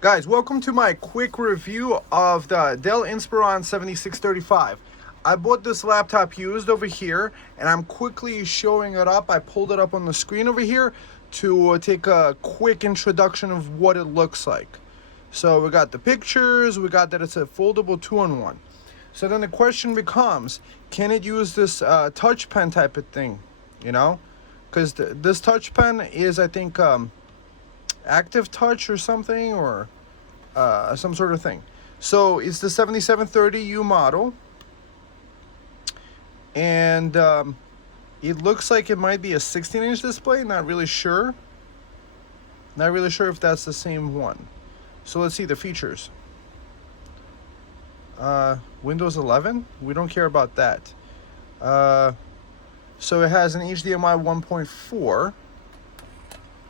Guys, welcome to my quick review of the Dell Inspiron 7635. I bought this laptop used over here, and I'm quickly showing it up. I pulled it up on the screen over here to take a quick introduction of what it looks like. So we got the pictures, we got that it's a foldable 2-in-1. So then the question becomes, can it use this touch pen type of thing, you know? Because this touch pen is, I think, active touch or something, or some sort of thing. So it's the 7730U model, and it looks like it might be a 16-inch display. Not really sure if that's the same one. So let's see the features. Windows 11, we don't care about that. So it has an HDMI 1.4.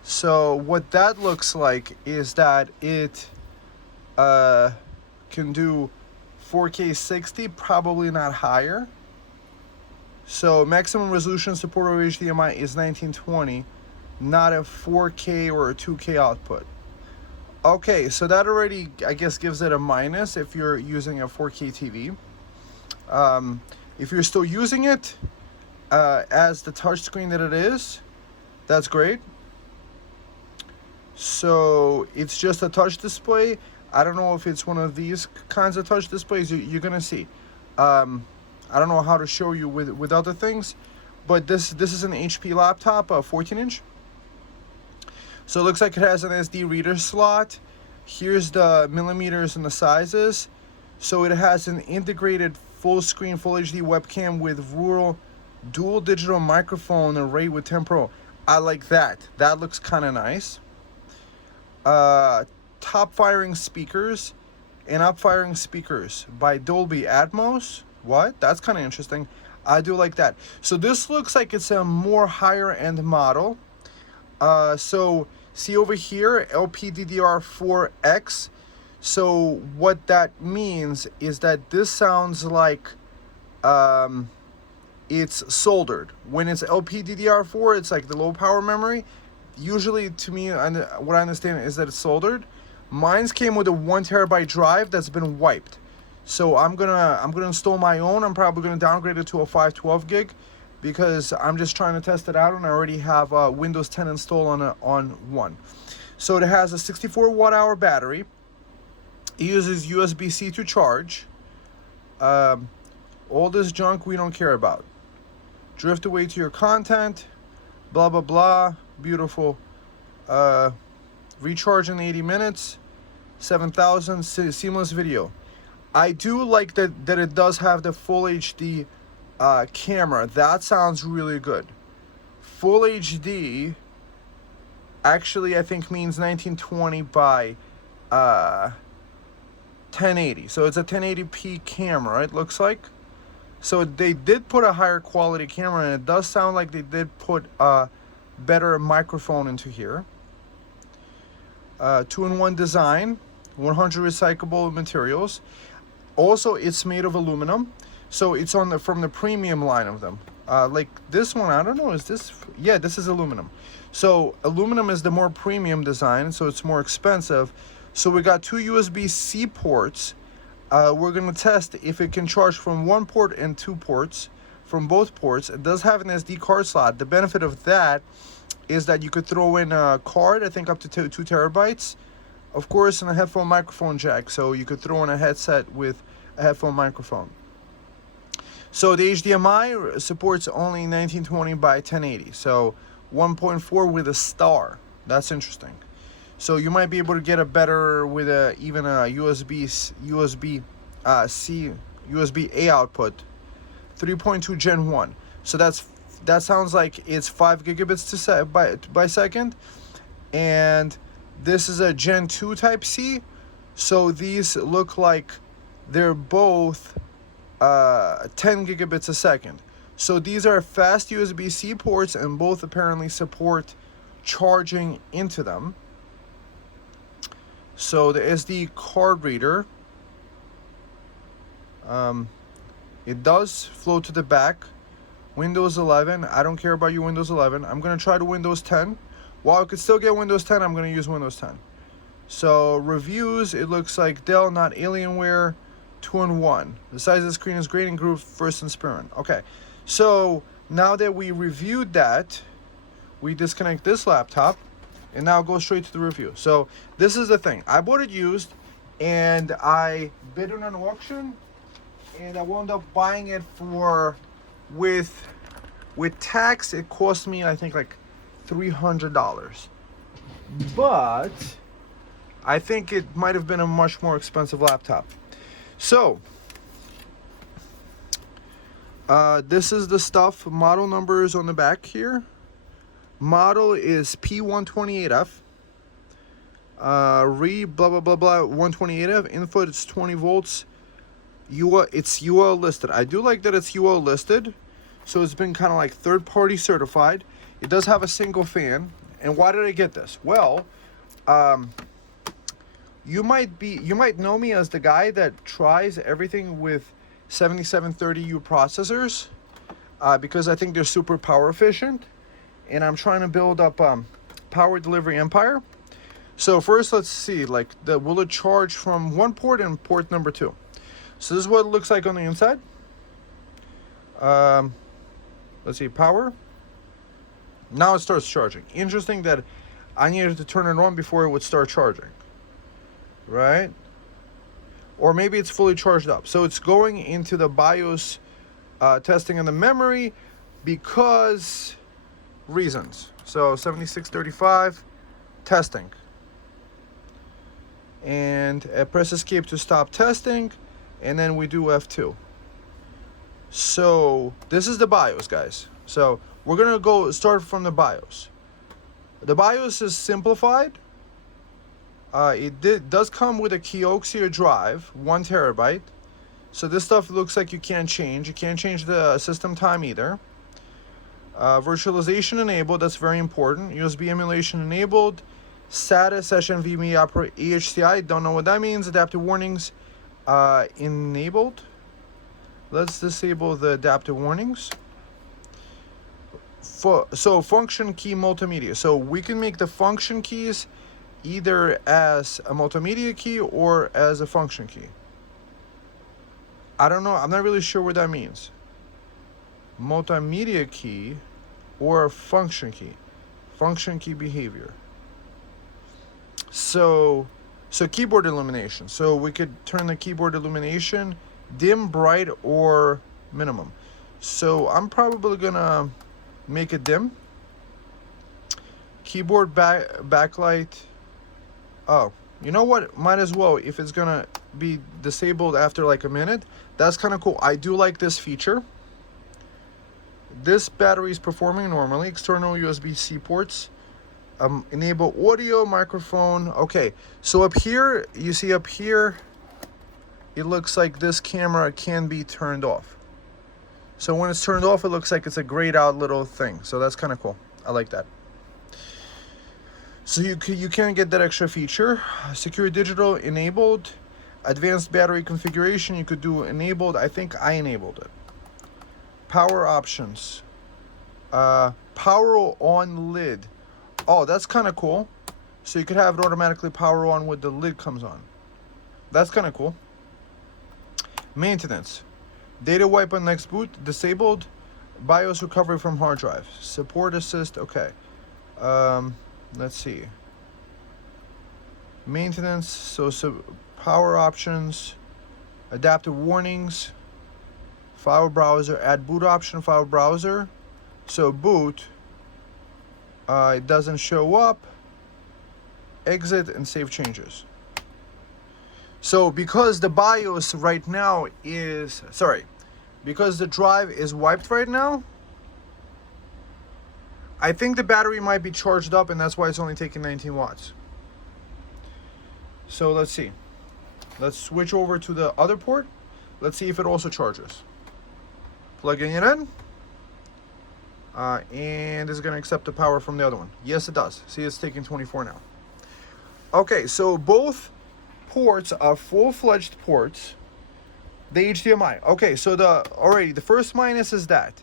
So what that looks like is that it can do 4K 60, probably not higher. So maximum resolution support over HDMI is 1920, not a 4K or a 2K output. Okay, so that already, I guess, gives it a minus if you're using a 4K TV. If you're still using it as the touchscreen that it is, that's great. So it's just a touch display. I don't know if it's one of these kinds of touch displays. You're gonna see. I don't know how to show you with other things, but this is an HP laptop, a 14-inch. So it looks like it has an SD reader slot. Here's the millimeters and the sizes. So it has an integrated full screen, full HD webcam with rural dual digital microphone array with temporal. I like that. That looks kind of nice. Top firing speakers and up firing speakers by Dolby Atmos. What? That's kind of interesting. I do like that. So this looks like it's a more higher end model. So see over here, LPDDR4X. So what that means is that this sounds like it's soldered. When it's LPDDR4, it's like the low power memory. Usually, to me, what I understand is that it's soldered. Mine's came with a 1 terabyte drive that's been wiped. So I'm gonna install my own. I'm probably gonna downgrade it to a 512 gig because I'm just trying to test it out, and I already have Windows 10 installed on one. So it has a 64 watt hour battery. It uses USB-C to charge. All this junk we don't care about. Drift away to your content. Blah blah blah. Beautiful. Recharge in 80 minutes. 7,000 seamless video. I do like that it does have the full HD camera. That sounds really good. Full HD actually I think means 1920 by 1080. So it's a 1080p camera, it looks like. So they did put a higher quality camera, and it does sound like they did put a better microphone into here. 2-in-1 design, 100 recyclable materials. Also, it's made of aluminum, so it's from the premium line of them. Like this one, I don't know, is this? Yeah, this is aluminum. So aluminum is the more premium design, so it's more expensive. So we got 2 USB-C ports. We're gonna test if it can charge from one port and 2 ports, from both ports. It does have an SD card slot. The benefit of that is that you could throw in a card, I think up to 2 terabytes, of course, and a headphone microphone jack. So you could throw in a headset with a headphone microphone. So the HDMI supports only 1920 by 1080. So 1.4 with a star. That's interesting. So you might be able to get a better with even a USB-A output. 3.2 Gen 1. So that sounds like it's 5 gigabits by second, and this is a Gen 2 Type C. So these look like they're both 10 gigabits a second. So these are fast USB-C ports, and both apparently support charging into them. So the SD card reader, it does flow to the back. Windows 11, I don't care about your Windows 11. I'm going to try to Windows 10. While I could still get Windows 10, I'm going to use Windows 10. So reviews, it looks like Dell, not Alienware, 2-in-1. The size of the screen is great and grooved first experiment. Okay, so now that we reviewed that, we disconnect this laptop and now go straight to the review. So this is the thing. I bought it used and I bid on an auction and I wound up buying it for, with tax, it cost me, I think, like $300. But I think it might have been a much more expensive laptop. So this is the stuff. Model numbers on the back here. Model is P128F. Blah blah blah blah 128F. Input, it's 20 volts. It's UL listed. I do like that it's UL listed. So it's been kind of like third-party certified. It does have a single fan. And why did I get this? Well, you might know me as the guy that tries everything with 7730U processors because I think they're super power efficient, and I'm trying to build up power delivery empire. So first, let's see, like, will it charge from one port and port number 2? So this is what it looks like on the inside. Let's see, power. Now it starts charging. Interesting that I needed to turn it on before it would start charging. Right? Or maybe it's fully charged up. So it's going into the BIOS testing on the memory because reasons. So 7635 testing. And press escape to stop testing. And then we do F2. So this is the BIOS, guys. So we're gonna go start from the BIOS. The BIOS is simplified. It does come with a kioxia drive, 1 terabyte. So this stuff looks like you can't change. You can't change the system time either. Virtualization enabled, that's very important. USB emulation enabled. SATA session NVMe Opera EHCI, don't know what that means. Adaptive warnings enabled. Let's disable the adaptive warnings. So function key multimedia. So we can make the function keys either as a multimedia key or as a function key. I don't know. I'm not really sure what that means. Multimedia key or a function key. Function key behavior. So keyboard illumination. So we could turn the keyboard illumination dim, bright, or minimum. So I'm probably gonna make it dim. Keyboard backlight. Oh, you know what? Might as well, if it's gonna be disabled after like a minute. That's kind of cool. I do like this feature. This battery is performing normally. External USB-C ports. Enable audio, microphone. Okay, so up here, you see up here, it looks like this camera can be turned off. So when it's turned off, it looks like it's a grayed out little thing. So that's kind of cool. I like that. So you can get that extra feature. Secure digital enabled. Advanced battery configuration, you could do enabled. I think I enabled it. Power options. Power on lid. Oh, that's kind of cool. So you could have it automatically power on when the lid comes on. That's kind of cool. Maintenance. Data wipe on next boot, disabled. BIOS recovery from hard drive. Support assist, okay. Let's see. Maintenance, so power options, adaptive warnings, file browser, add boot option, file browser. So boot, it doesn't show up. Exit and save changes. So because the BIOS right now is, because the drive is wiped right now, I think the battery might be charged up and that's why it's only taking 19 watts. So let's see. Let's switch over to the other port. Let's see if it also charges. Plugging it in. And it's going to accept the power from the other one. Yes, it does. See, it's taking 24 now. Okay, so both ports are full-fledged ports. The HDMI. Okay, so the first minus is that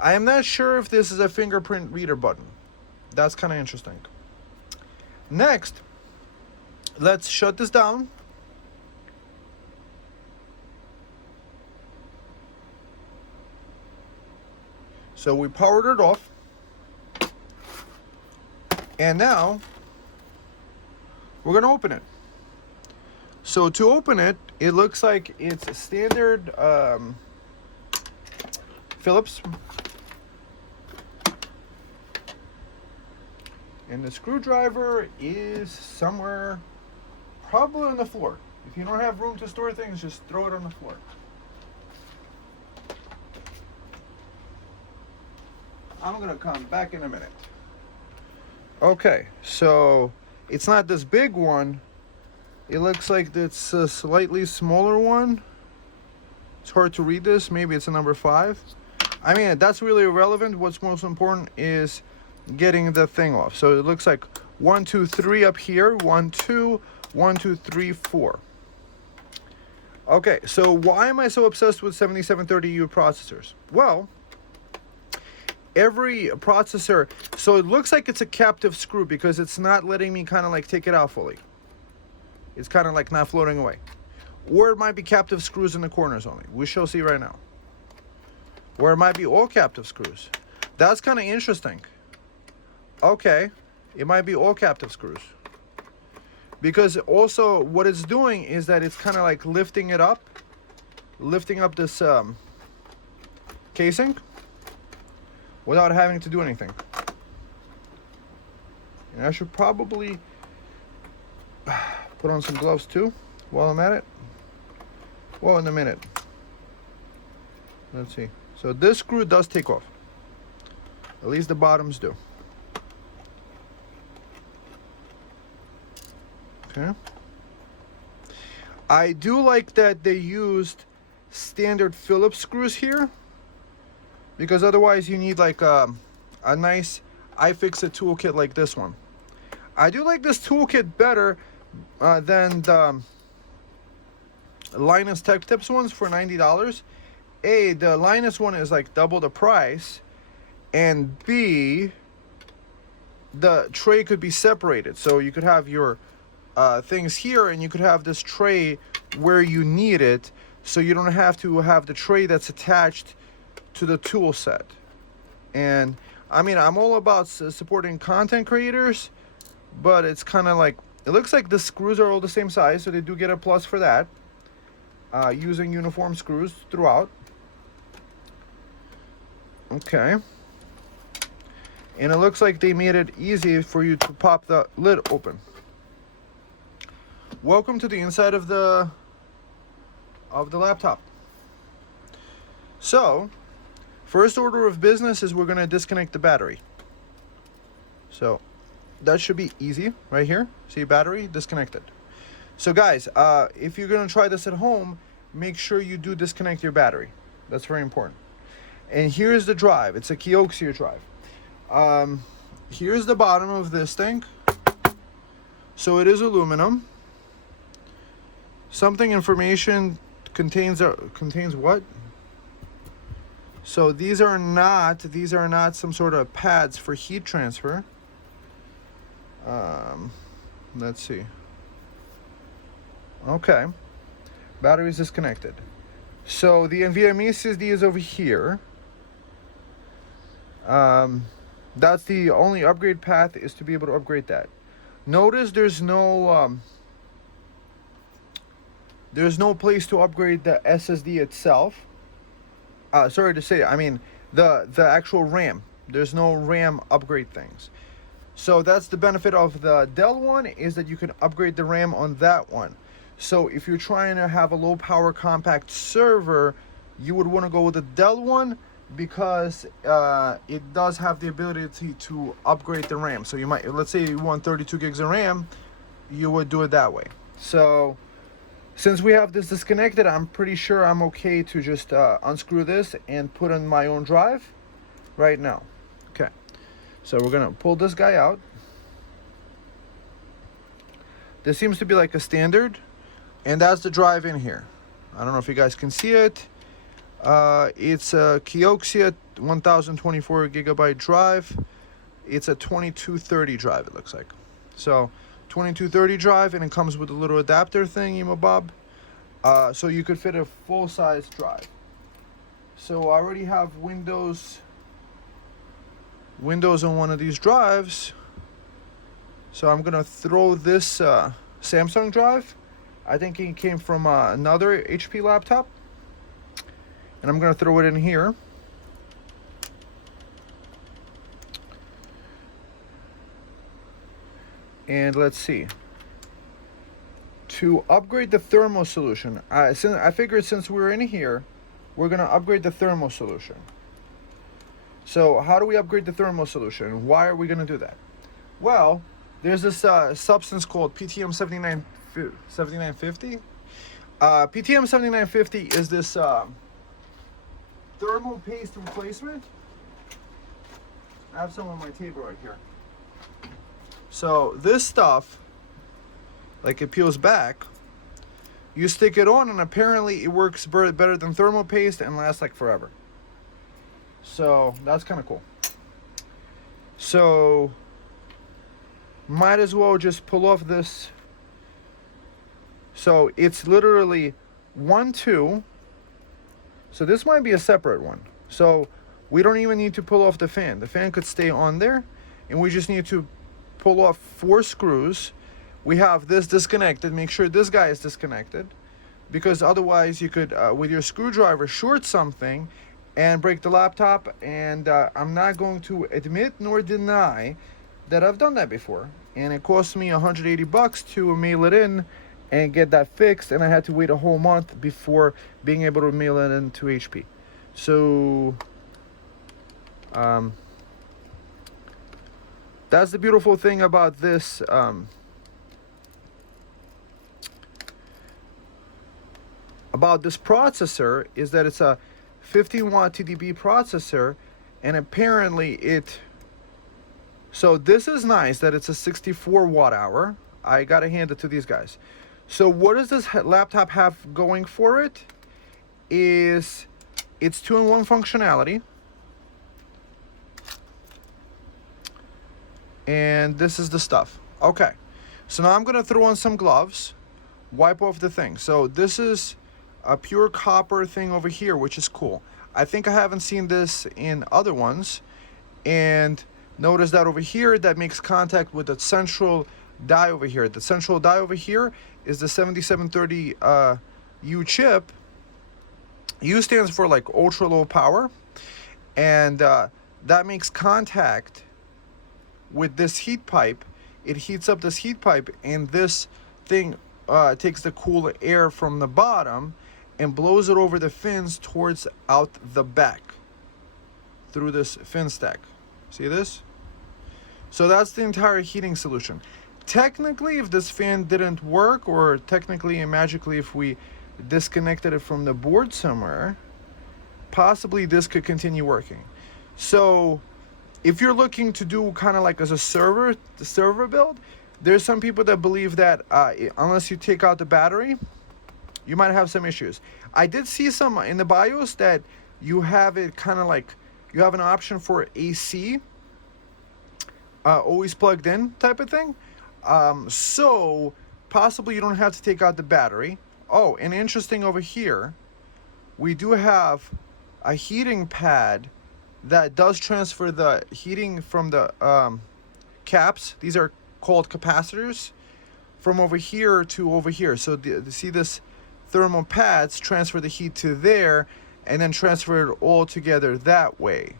I am not sure if this is a fingerprint reader button. That's kind of interesting. Next, let's shut this down. So we powered it off. And now we're gonna open it. So to open it, it looks like it's a standard Phillips. And the screwdriver is somewhere probably on the floor. If you don't have room to store things, just throw it on the floor. I'm gonna come back in a minute. Okay, so it's not this big one. It looks like it's a slightly smaller one. It's hard to read this. Maybe it's a number 5. I mean, that's really irrelevant. What's most important is getting the thing off. So it looks like 1, 2, 3 up here. 1, 2, 1, 2, 3, 4. Okay, so why am I so obsessed with 7730U processors? Well, every processor, so it looks like it's a captive screw because it's not letting me kind of like take it out fully. It's kind of like not floating away. Or it might be captive screws in the corners only. We shall see right now. Or it might be all captive screws. That's kind of interesting. Okay, it might be all captive screws. Because also what it's doing is that it's kind of like lifting it up. Lifting up this casing without having to do anything. And I should probably put on some gloves too while I'm at it. Well, in a minute. Let's see. So this screw does take off. At least the bottoms do. Okay. I do like that they used standard Phillips screws here, because otherwise you need like a nice iFixit toolkit like this one. I do like this toolkit better than the Linus Tech Tips ones for $90. A, the Linus one is like double the price, and B, the tray could be separated. So you could have your things here, and you could have this tray where you need it, so you don't have to have the tray that's attached to the tool set. And I mean, I'm all about supporting content creators, but it's kind of like, it looks like the screws are all the same size, so they do get a plus for that, using uniform screws throughout. Okay. And it looks like they made it easy for you to pop the lid open. Welcome to the inside of the laptop. So, first order of business is we're going to disconnect the battery. So, that should be easy right here. See, battery disconnected. So guys, if you're going to try this at home, make sure you do disconnect your battery. That's very important. And here's the drive. It's a kioxia drive. Here's the bottom of this thing. So it is aluminum. Something information contains what? So these are not some sort of pads for heat transfer. Let's see. Okay. Battery is disconnected. So the NVMe SSD is over here. That's the only upgrade path, is to be able to upgrade that. Notice there's no place to upgrade the SSD itself. Sorry to say, I mean the actual RAM. There's no RAM upgrade things. So that's the benefit of the Dell one, is that you can upgrade the RAM on that one. So if you're trying to have a low power compact server, you would want to go with the Dell one, because it does have the ability to upgrade the RAM. So you might, let's say you want 32 gigs of RAM, you would do it that way. So since we have this disconnected, I'm pretty sure I'm okay to just unscrew this and put in my own drive right now. Okay, so we're gonna pull this guy out. This seems to be like a standard, and that's the drive in here. I don't know if you guys can see it. It's a Kioxia 1024 gigabyte drive. It's a 2230 drive, it looks like. So 2230 drive, and it comes with a little adapter thing, bob. So you could fit a full-size drive. So I already have Windows on one of these drives. So I'm gonna throw this Samsung drive. I think it came from another HP laptop, and I'm gonna throw it in here. And let's see. To upgrade the thermal solution, I figured since we're in here, we're gonna upgrade the thermal solution. So how do we upgrade the thermal solution? Why are we gonna do that? Well, there's this substance called PTM7950. PTM7950 is this thermal paste replacement. I have some on my table right here. So this stuff, like, it peels back. You stick it on, and apparently it works better than thermal paste and lasts like forever. So that's kind of cool. So might as well just pull off this. So it's literally 1, 2. So this might be a separate one. So we don't even need to pull off the fan. The fan could stay on there, and we just need to pull off 4 screws. We have this disconnected. Make sure this guy is disconnected, because otherwise you could, with your screwdriver, short something and break the laptop. And I'm not going to admit nor deny that I've done that before, and it cost me $180 to mail it in and get that fixed, and I had to wait a whole month before being able to mail it into HP. So that's the beautiful thing about this processor, is that it's a 15-watt TDP processor, and apparently so this is nice that it's a 64 watt hour. I gotta hand it to these guys. So what does this laptop have going for it? Is it's 2-in-1 functionality. And this is the stuff. Okay, so now I'm gonna throw on some gloves, wipe off the thing. So this is a pure copper thing over here, which is cool. I think I haven't seen this in other ones. And notice that over here, that makes contact with the central die over here. The central die over here is the 7730 U chip. U stands for like ultra low power, and that makes contact with this heat pipe. It heats up this heat pipe, and this thing takes the cool air from the bottom and blows it over the fins towards out the back through this fin stack. See this? So that's the entire heating solution. Technically, if this fan didn't work, or technically and magically if we disconnected it from the board somewhere, possibly this could continue working. So if you're looking to do kind of like as a server build, there's some people that believe that unless you take out the battery, you might have some issues. I did see some in the BIOS that you have it kind of like, you have an option for AC, always plugged in type of thing. So possibly you don't have to take out the battery. Oh, and interesting over here, we do have a heating pad that does transfer the heating from the caps. These are called capacitors, from over here to over here. So see this thermal pads transfer the heat to there, and then transfer it all together that way.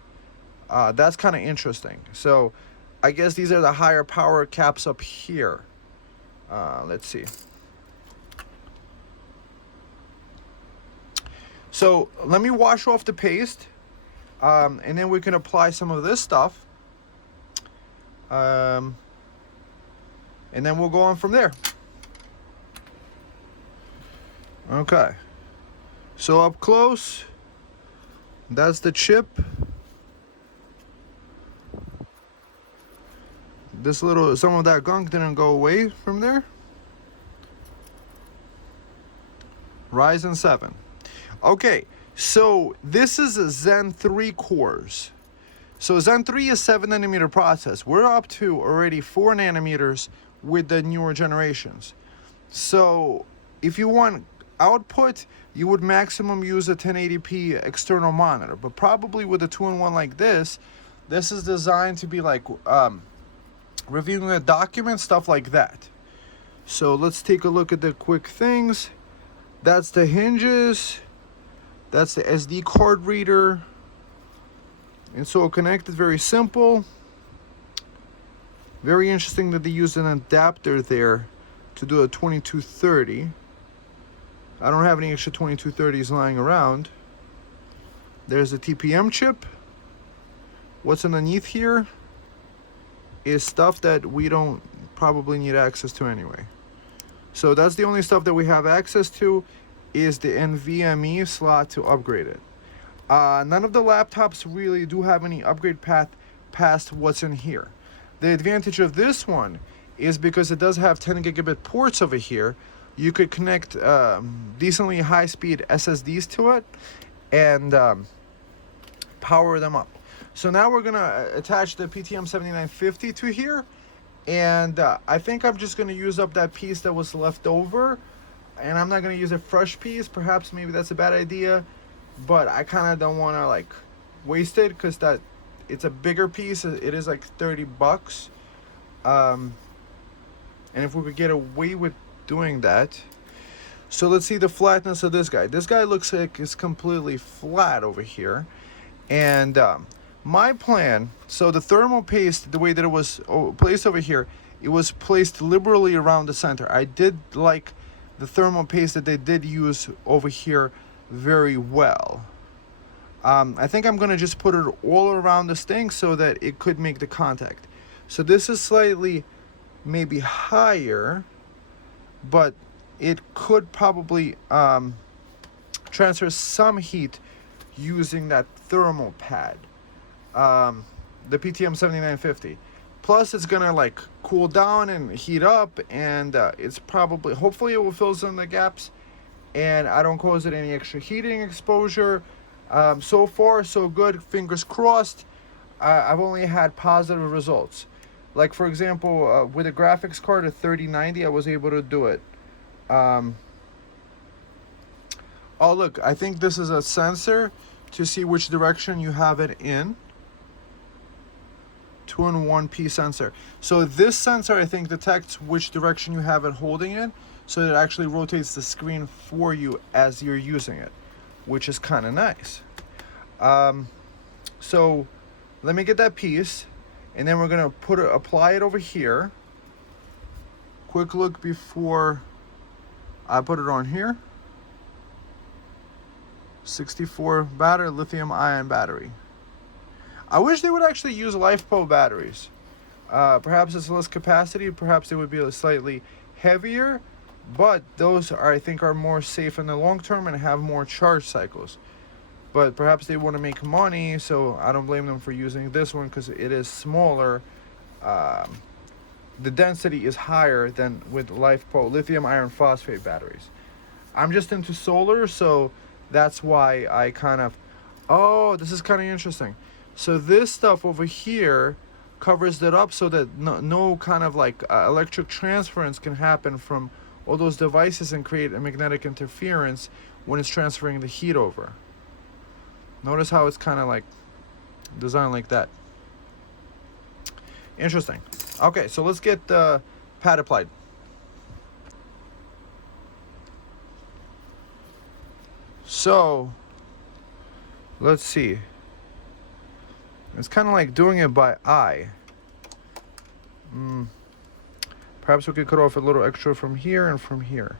That's kind of interesting. So I guess these are the higher power caps up here. Let's see. So let me wash off the paste, and then we can apply some of this stuff, and then we'll go on from there. Okay, so up close, that's the chip. Some of that gunk didn't go away from there. Ryzen 7. Okay, so this is a Zen 3 cores. So Zen 3 is 7 nanometer process. We're up to already 4 nanometers with the newer generations. So if you want output, you would maximum use a 1080p external monitor, but probably with a 2-in-1 like this is designed to be like reviewing a document, stuff like that. So let's take a look at the quick things. That's the hinges, that's the SD card reader, and so connected, very simple. Very interesting that they use an adapter there to do a 2230. I don't have any extra 2230s lying around. There's a TPM chip. What's underneath here is stuff that we don't probably need access to anyway. So that's the only stuff that we have access to, is the NVMe slot to upgrade it. None of the laptops really do have any upgrade path past what's in here. The advantage of this one is because it does have 10 gigabit ports over here. You could connect decently high-speed SSDs to it and power them up. So now we're gonna attach the PTM7950 to here, and I think I'm just gonna use up that piece that was left over, and I'm not gonna use a fresh piece. Perhaps maybe that's a bad idea, but I kind of don't want to like waste it, because that it's a bigger piece. It is like $30, and if we could get away with doing that. So let's see the flatness of this guy. This guy looks like it's completely flat over here, and my plan, so the thermal paste, the way that it was placed over here, it was placed liberally around the center. I did like the thermal paste that they did use over here very well. I think I'm gonna just put it all around this thing so that it could make the contact. So this is slightly maybe higher, but it could probably transfer some heat using that thermal pad, the PTM7950. Plus it's gonna like cool down and heat up, and it's probably, hopefully it will fill some of the gaps and I don't cause it any extra heating exposure. So far so good, fingers crossed. I've only had positive results. Like for example, with a graphics card, a 3090, I was able to do it. Oh look, I think this is a sensor to see which direction you have it in. 2-in-1 sensor. So this sensor, I think, detects which direction you have it holding it, so it actually rotates the screen for you as you're using it, which is kind of nice. So let me get that piece, and then we're gonna apply it over here. Quick look before I put it on here. 64 battery, lithium ion battery. I wish they would actually use LiFePro batteries. Perhaps it's less capacity, perhaps they would be slightly heavier, but those are, I think, are more safe in the long term and have more charge cycles. But perhaps they want to make money, so I don't blame them for using this one because it is smaller. The density is higher than with LiFePro lithium iron phosphate batteries. I'm just into solar, so that's why I kind of, oh, this is kind of interesting. So this stuff over here covers that up so that no kind of like electric transference can happen from all those devices and create a magnetic interference when it's transferring the heat over. Notice how it's kind of like designed like that. Interesting. Okay, so let's get the pad applied. So let's see. It's kind of like doing it by eye. Perhaps we could cut off a little extra from here and from here.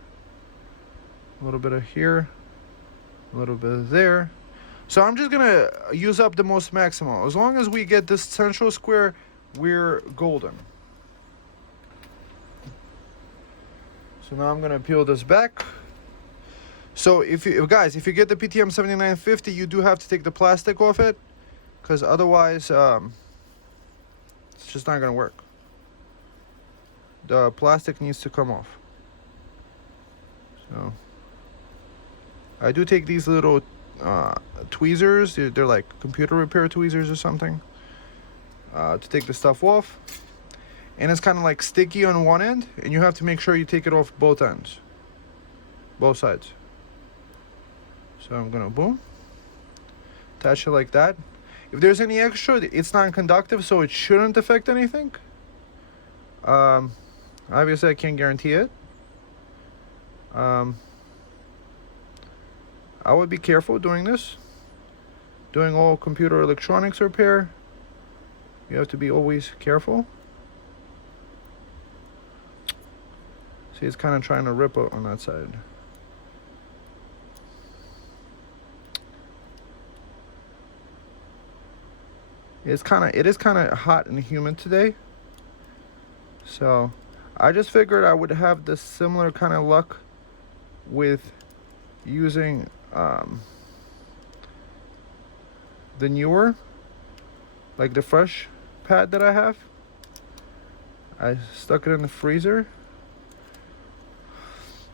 A little bit of here, a little bit of there. So I'm just gonna use up the most maximal. As long as we get this central square, we're golden. So now I'm gonna peel this back. So if you guys, if you get the PTM7950, you do have to take the plastic off it, because otherwise it's just not gonna work. The plastic needs to come off. So I do take these little tweezers. They're like computer repair tweezers or something, to take the stuff off. and it's kind of like sticky on one end, and you have to make sure you take it off both ends, both sides. So I'm gonna boom, attach it like that. If there's any extra, it's non-conductive, so it shouldn't affect anything. Obviously I can't guarantee it. I would be careful doing this. Doing all computer electronics repair, you have to be always careful. See, it's kind of trying to rip out on that side. It is kind of hot and humid today, so I just figured I would have this similar kind of luck with using the newer, like the fresh pad that I have. I stuck it in the freezer.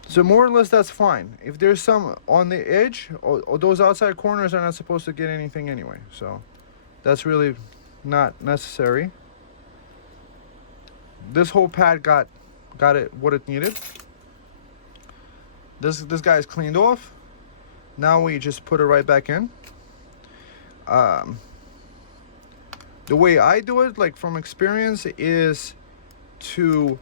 So more or less that's fine. If there's some on the edge, or those outside corners are not supposed to get anything anyway. So that's really not necessary. This whole pad got it what it needed. This guy's cleaned off. Now we just put it right back in. The way I do it, like from experience, is to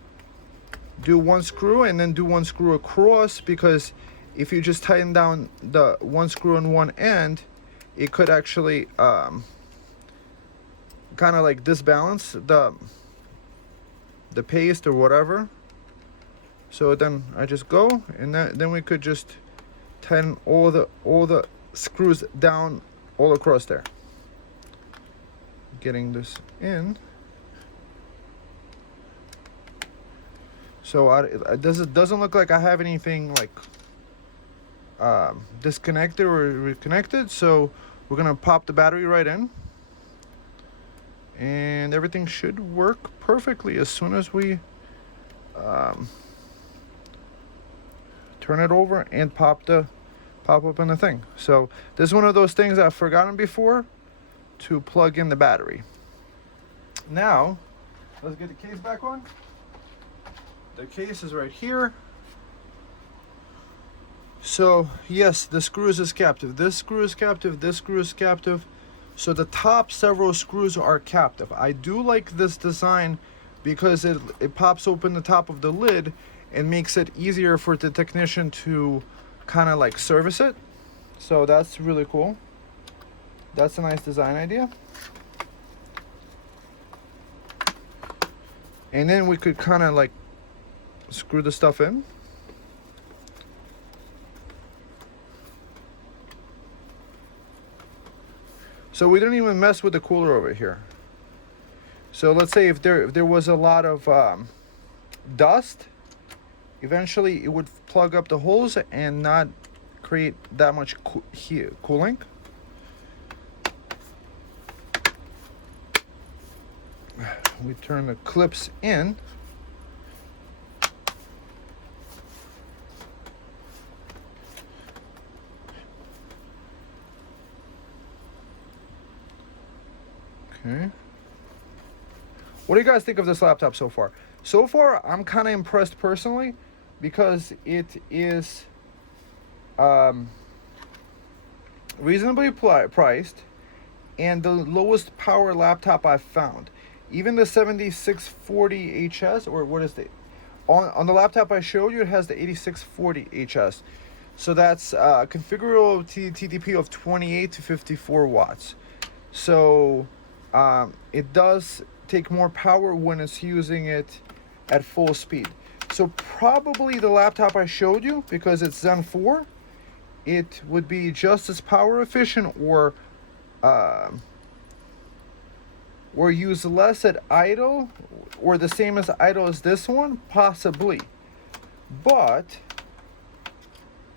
do one screw and then do one screw across, because if you just tighten down the one screw on one end, it could actually kind of like disbalance the paste or whatever. So then I just go, and then we could just tighten all the screws down all across there. Getting this in. So it doesn't look like I have anything like disconnected or reconnected. So we're gonna pop the battery right in, and everything should work perfectly as soon as we turn it over and pop up in the thing. So this is one of those things I've forgotten before, to plug in the battery. Now let's get the case back on. The case is right here. So yes, the screws is captive. This screw is captive. This screw is captive. So the top several screws are captive. I do like this design because it pops open the top of the lid and makes it easier for the technician to kind of like service it. So that's really cool. That's a nice design idea. And then we could kind of like screw the stuff in. So we didn't even mess with the cooler over here. So let's say if there was a lot of dust, eventually it would plug up the holes and not create that much cooling. We turn the clips in. Okay. What do you guys think of this laptop so far? So far, I'm kind of impressed personally, because it is reasonably priced and the lowest power laptop I've found. Even the 7640 HS, or what is it? On the laptop I showed you, it has the 8640 HS. So that's configurable TDP of 28 to 54 watts. So it does take more power when it's using it at full speed. So probably the laptop I showed you, because it's Zen 4, it would be just as power efficient, or use less at idle, or the same as idle as this one, possibly. But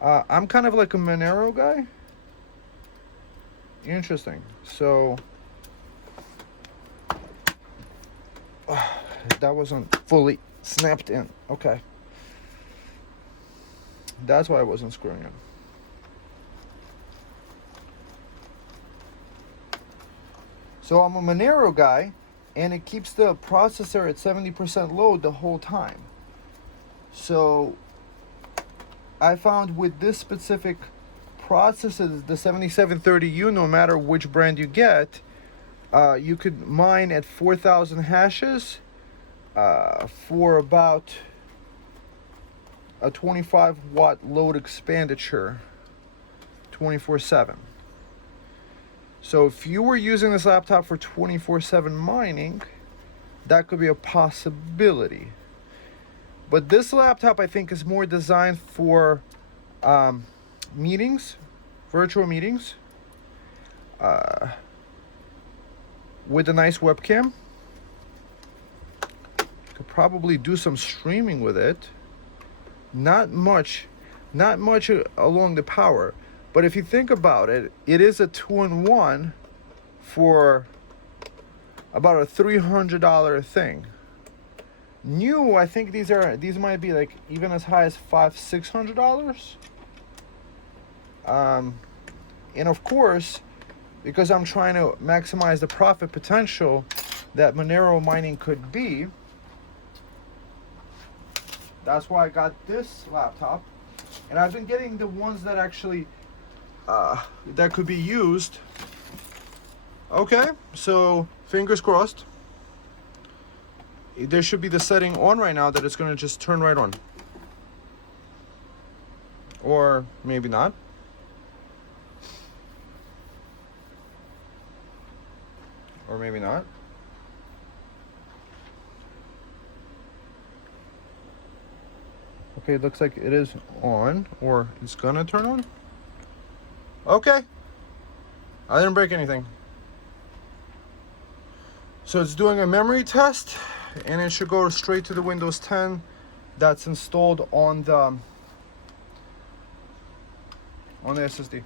I'm kind of like a Monero guy. Interesting. So that wasn't fully snapped in. Okay, that's why I wasn't screwing in. So I'm a Monero guy, and it keeps the processor at 70% load the whole time. So I found with this specific processor, the 7730U, no matter which brand you get, you could mine at 4,000 hashes for about a 25 watt load expenditure 24/7. So if you were using this laptop for 24/7 mining, that could be a possibility. But this laptop, I think, is more designed for meetings, virtual meetings, with a nice webcam. Could probably do some streaming with it. Not much along the power. But if you think about it, it is a 2-in-1 for about a $300 thing. New, I think these might be like even as high as $500-600. And of course, because I'm trying to maximize the profit potential that Monero mining could be, that's why I got this laptop. And I've been getting the ones that actually that could be used. Okay, so fingers crossed. There should be the setting on right now that it's going to just turn right on. Or maybe not. Or maybe not. Okay, it looks like it is on, or it's gonna turn on. Okay. I didn't break anything. So it's doing a memory test, and it should go straight to the Windows 10 that's installed on the SSD.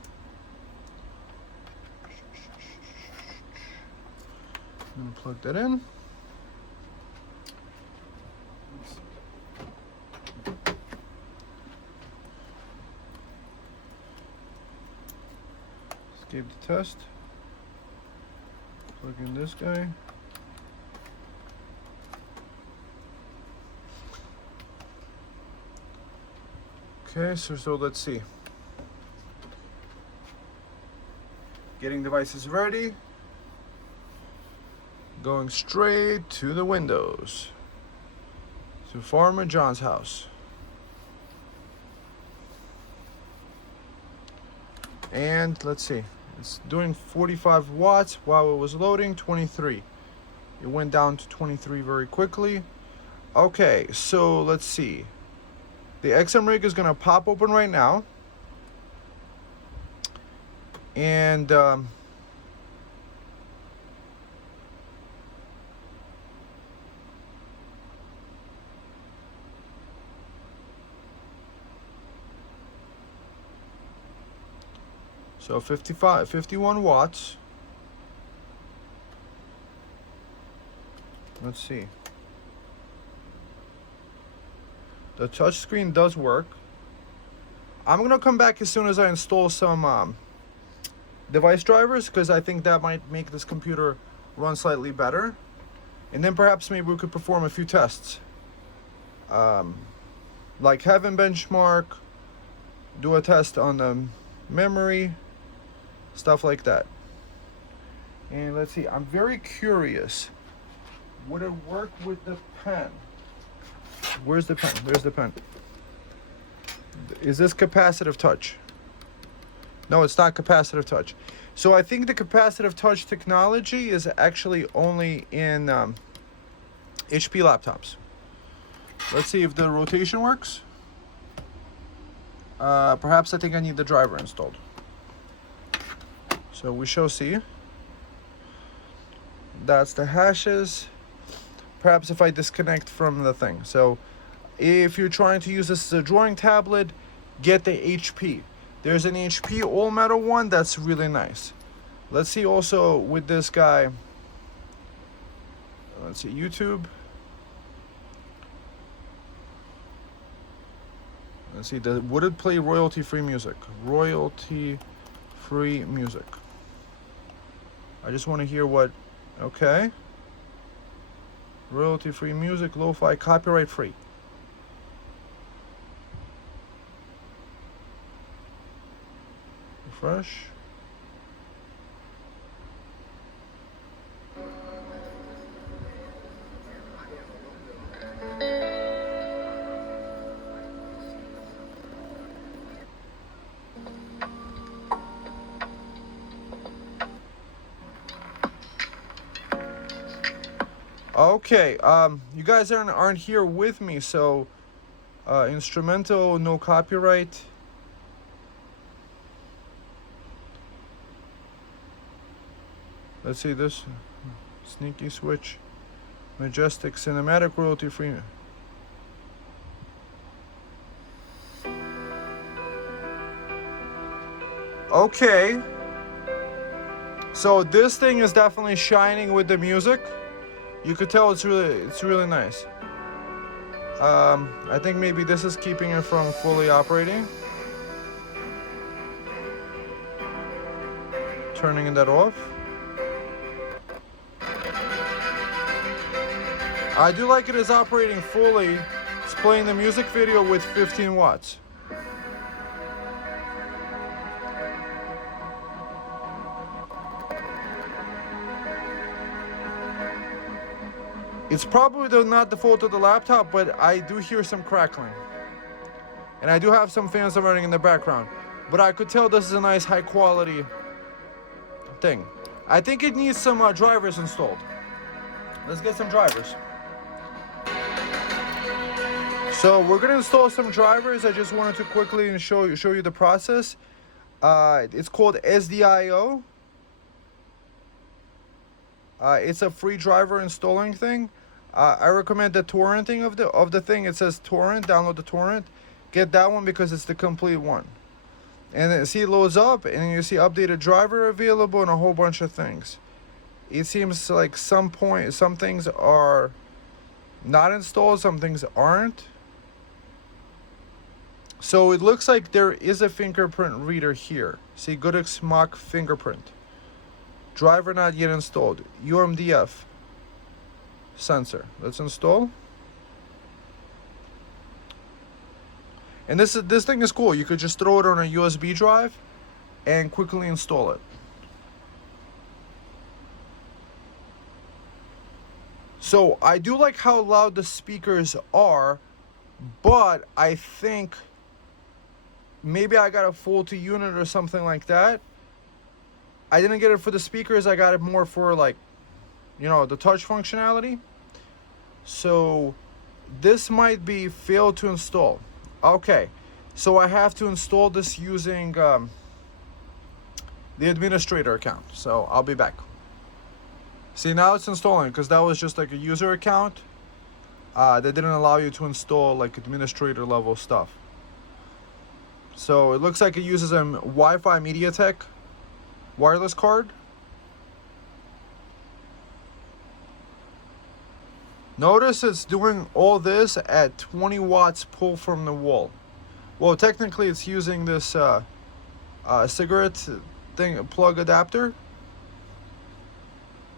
I'm gonna plug that in. Escape the test. Plug in this guy. Okay, so let's see. Getting devices ready. Going straight to the Windows. To Farmer John's house. And let's see. It's doing 45 watts while it was loading, 23. It went down to 23 very quickly. Okay, so let's see. The XM rig is gonna pop open right now. And so 51 watts. Let's see. The touch screen does work. I'm gonna come back as soon as I install some device drivers, because I think that might make this computer run slightly better. And then perhaps maybe we could perform a few tests. Like have a benchmark, do a test on the memory, stuff like that. And let's see, I'm very curious. Would it work with the pen? Where's the pen? Where's the pen? Is this capacitive touch? No, it's not capacitive touch. So I think the capacitive touch technology is actually only in HP laptops. Let's see if the rotation works. Perhaps I think I need the driver installed. So we shall see. That's the hashes. Perhaps if I disconnect from the thing. So if you're trying to use this as a drawing tablet, get the HP. There's an HP all metal one that's really nice. Let's see also with this guy. Let's see, YouTube. Let's see, would it play royalty-free music? Royalty-free music. I just want to hear what, okay. royalty-free music, lo-fi, copyright-free. Refresh. Okay, you guys aren't here with me, so instrumental, no copyright. Let's see this. Sneaky switch. Majestic, cinematic, royalty free. Okay. So this thing is definitely shining with the music. You could tell it's really nice. I think maybe this is keeping it from fully operating. Turning that off. I do like it is operating fully. It's playing the music video with 15 watts. It's probably not the fault of the laptop, but I do hear some crackling. And I do have some fans running in the background. But I could tell this is a nice high quality thing. I think it needs some drivers installed. Let's get some drivers. So we're gonna install some drivers. I just wanted to quickly show you the process. It's called SDIO. It's a free driver installing thing. I recommend the torrenting of the thing. It says torrent. Download the torrent. Get that one because it's the complete one. And then see it loads up, and then you see updated driver available and a whole bunch of things. It seems like some things are not installed, some things aren't. So it looks like there is a fingerprint reader here. See, Goodix Mock fingerprint. Driver not yet installed. UMDF sensor. Let's install. And this thing is cool. You could just throw it on a USB drive and quickly install it. So I do like how loud the speakers are, but I think maybe I got a faulty unit or something like that. I didn't get it for the speakers. I got it more for, like, you know, the touch functionality. So this might be failed to install. Okay, so I have to install this using the administrator account. So I'll be back. See, now it's installing because that was just like a user account. That didn't allow you to install like administrator level stuff. So it looks like it uses a Wi-Fi MediaTek wireless card. Notice it's doing all this at 20 watts pull from the wall. Well, technically it's using this cigarette thing plug adapter.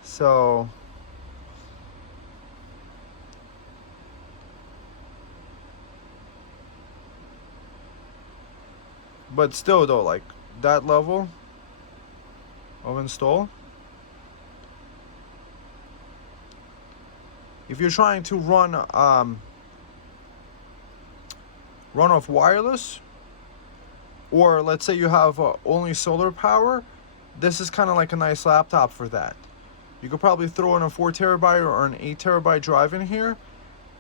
So but still though, like that level of install. If you're trying to run off wireless, or let's say you have only solar power, this is kind of like a nice laptop for that. You could probably throw in a 4 terabyte or an 8 terabyte drive in here,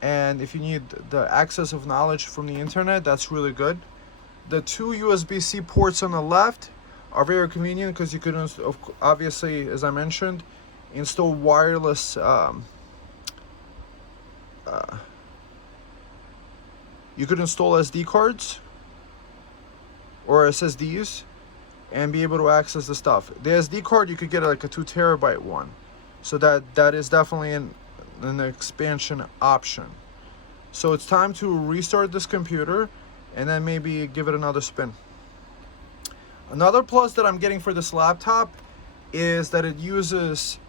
and if you need the access of knowledge from the internet, that's really good. The 2 USB-C ports on the left are very convenient because you could obviously, as I mentioned, install wireless you could install SD cards or SSDs and be able to access the stuff. The SD card, you could get like a 2 terabyte one. So that is definitely an expansion option. So it's time to restart this computer and then maybe give it another spin. Another plus that I'm getting for this laptop is that it uses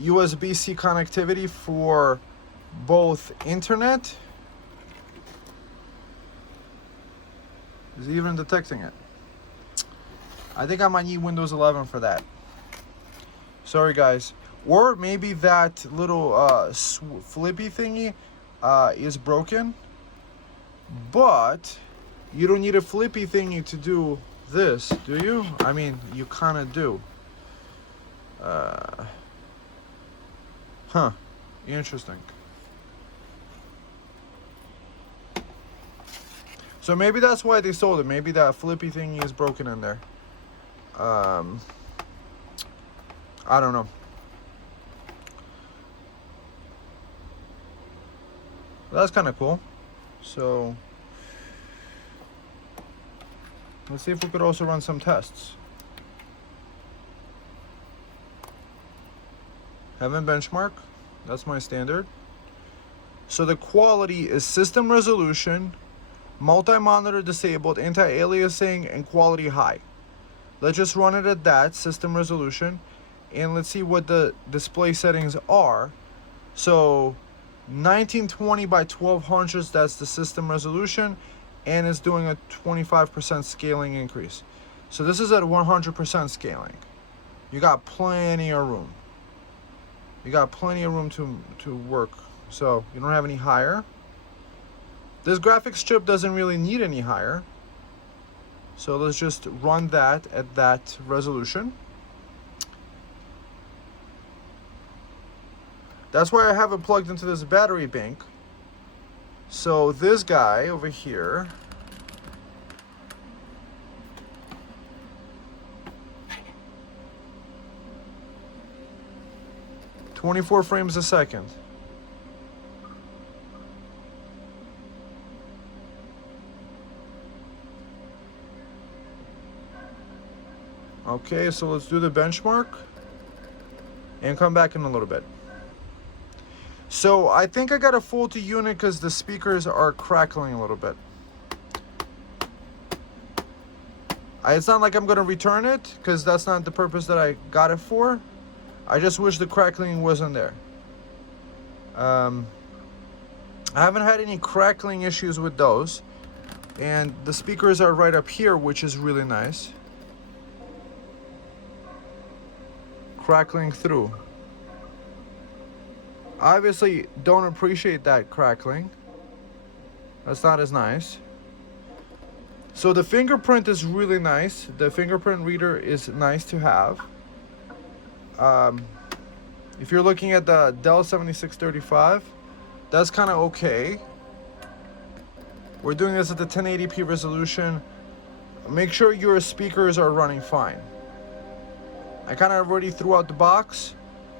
USB-C connectivity for both internet. Is it even detecting it? I think I might need Windows 11 for that. Sorry guys. Or maybe that little flippy thingy is broken. But you don't need a flippy thingy to do this, do you? I mean, you kind of do. Huh. Interesting. So maybe that's why they sold it. Maybe that flippy thingy is broken in there. I don't know. That's kind of cool. So let's see if we could also run some tests. Haven't benchmark. That's my standard. So the quality is system resolution, multi-monitor disabled, anti-aliasing, and quality high. Let's just run it at that, system resolution, and let's see what the display settings are. So 1920 by 1200, that's the system resolution, and it's doing a 25% scaling increase. So this is at 100% scaling. You got plenty of room. You got plenty of room to work. So you don't have any higher. This graphics chip doesn't really need any higher. So let's just run that at that resolution. That's why I have it plugged into this battery bank. So this guy over here, "24 frames a second." Okay, so let's do the benchmark and come back in a little bit. So I think I got a faulty unit because the speakers are crackling a little bit. It's not like I'm going to return it because that's not the purpose that I got it for. I just wish the crackling wasn't there. I haven't had any crackling issues with those. And the speakers are right up here, which is really nice. Crackling through. Obviously, don't appreciate that crackling. That's not as nice. So the fingerprint is really nice. The fingerprint reader is nice to have. If you're looking at the DELL 7635, that's kind of okay. We're doing this at the 1080p resolution. Make sure your speakers are running fine. I kind of already threw out the box,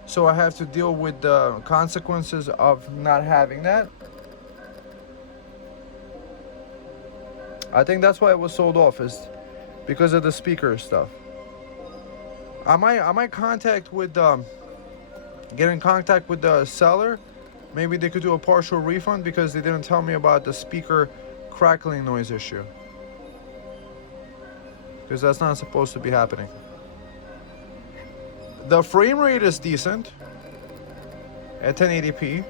so I have to deal with the consequences of not having that. I think that's why it was sold off, is because of the speaker stuff. I might contact with get in contact with the seller. Maybe they could do a partial refund because they didn't tell me about the speaker crackling noise issue, because that's not supposed to be happening. The frame rate is decent at 1080p.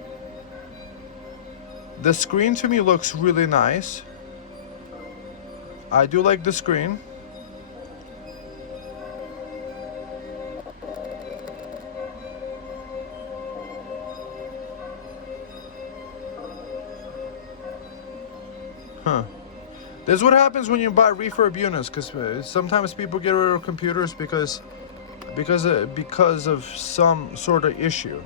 The screen to me looks really nice. I do like the screen. This is what happens when you buy refurb units, because sometimes people get rid of computers because of some sort of issue.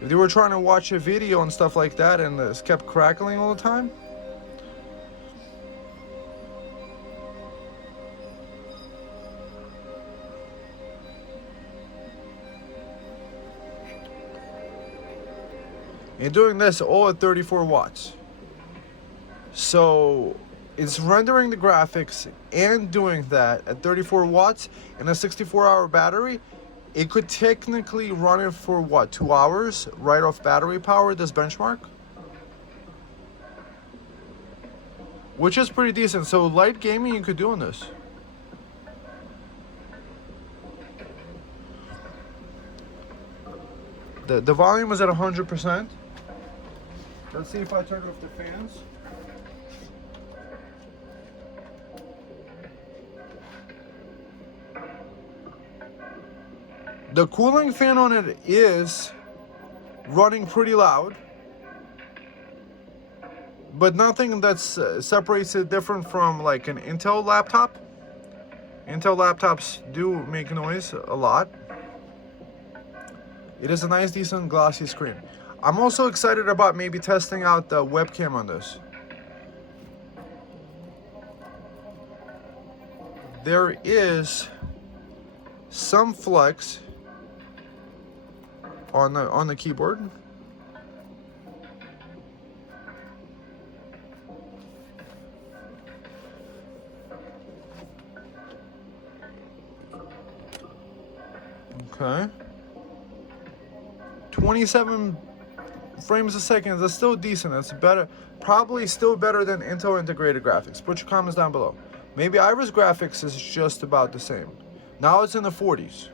If they were trying to watch a video and stuff like that and this kept crackling all the time, and doing this all at 34 watts. So it's rendering the graphics and doing that at 34 watts and a 64-hour battery. It could technically run it for what, 2 hours right off battery power, this benchmark, which is pretty decent. So light gaming you could do on this. The volume is at 100%. Let's see if I turn off the fans. The cooling fan on it is running pretty loud, but nothing that's separates it different from like an Intel laptop. Intel laptops do make noise a lot. It is a nice, decent, glossy screen. I'm also excited about maybe testing out the webcam on this. There is some flex on the keyboard. Okay. 27 frames a second. That's still decent. That's better. Probably still better than Intel integrated graphics. Put your comments down below. Maybe Iris graphics is just about the same. Now it's in the 40s.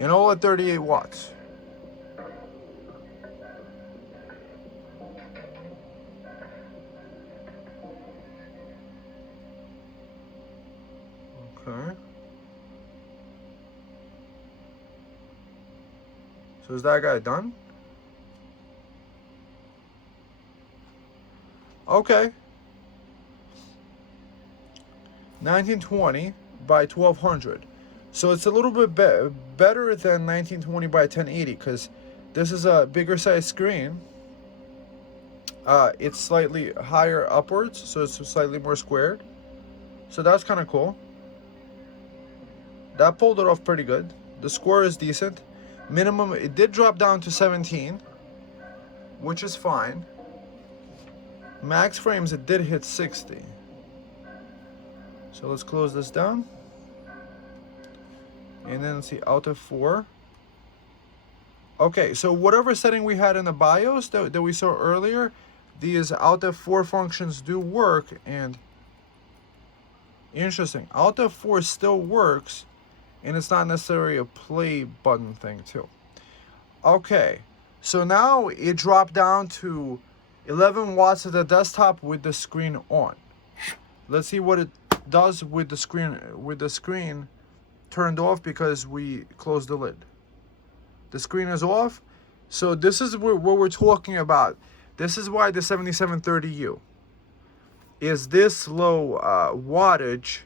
And all at 38 watts. Okay. So is that guy done? Okay. 1920 by 1200. So it's a little bit better than 1920 by 1080 because this is a bigger size screen. It's slightly higher upwards, so it's slightly more squared. So that's kind of cool. That pulled it off pretty good. The score is decent. Minimum, it did drop down to 17, which is fine. Max frames, it did hit 60. So let's close this down. And then let's see, out of 4. Okay, so whatever setting we had in the BIOS that we saw earlier, these out of 4 functions do work. And interesting, out of 4 still works, and it's not necessarily a play button thing too. Okay, so now it dropped down to 11 watts at the desktop with the screen on. Let's see what it does with the screen turned off because we closed the lid. The screen is off. So this is what we're talking about. This is why the 7730U is this low wattage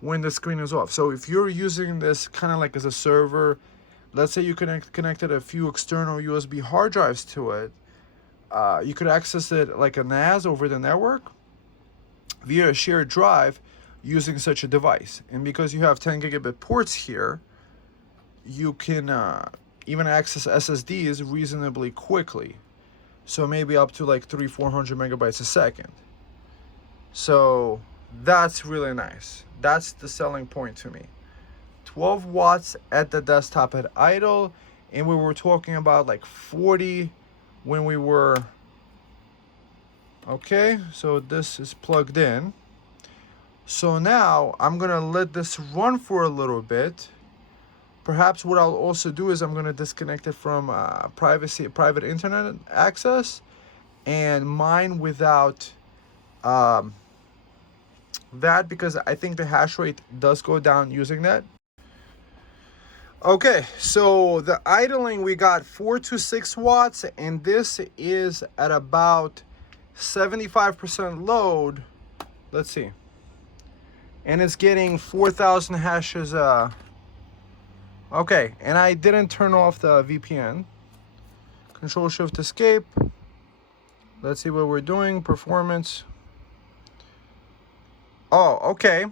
when the screen is off. So if you're using this kind of like as a server, let's say you connected a few external USB hard drives to it, you could access it like a NAS over the network via a shared drive using such a device. And because you have 10 gigabit ports here, you can even access SSDs reasonably quickly. So maybe up to like 300-400 megabytes a second. So that's really nice. That's the selling point to me. 12 watts at the desktop at idle, and we were talking about like 40 when we were. Okay, so this is plugged in. So now I'm gonna let this run for a little bit. Perhaps what I'll also do is I'm gonna disconnect it from private internet access and mine without that, because I think the hash rate does go down using that. Okay, so the idling, we got 4 to 6 watts, and this is at about 75% load. Let's see. And it's getting 4,000 hashes. Okay, and I didn't turn off the VPN. Control Shift Escape. Let's see what we're doing. Performance. Oh, okay.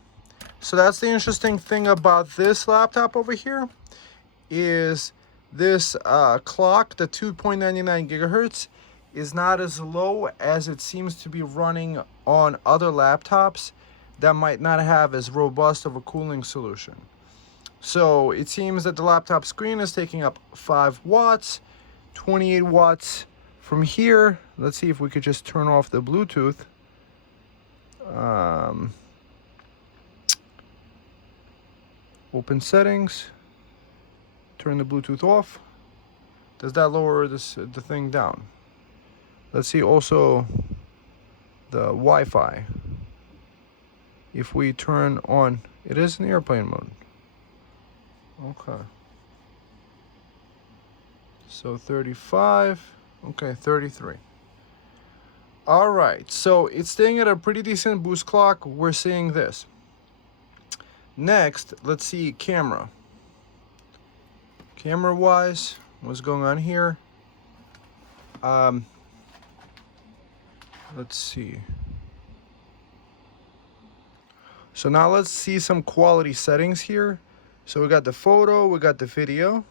So that's the interesting thing about this laptop over here, is this clock, the 2.99 gigahertz, is not as low as it seems to be running on other laptops that might not have as robust of a cooling solution. So it seems that the laptop screen is taking up 5 watts, 28 watts from here. Let's see if we could just turn off the Bluetooth. Open settings, turn the Bluetooth off. Does that lower the thing down? Let's see also the Wi-Fi. If we turn on, it is in airplane mode. Okay. So 35, okay, 33. All right, so it's staying at a pretty decent boost clock. We're seeing this. Next, let's see camera. Camera-wise, what's going on here? Let's see. So now let's see some quality settings here. So we got the photo, we got the video.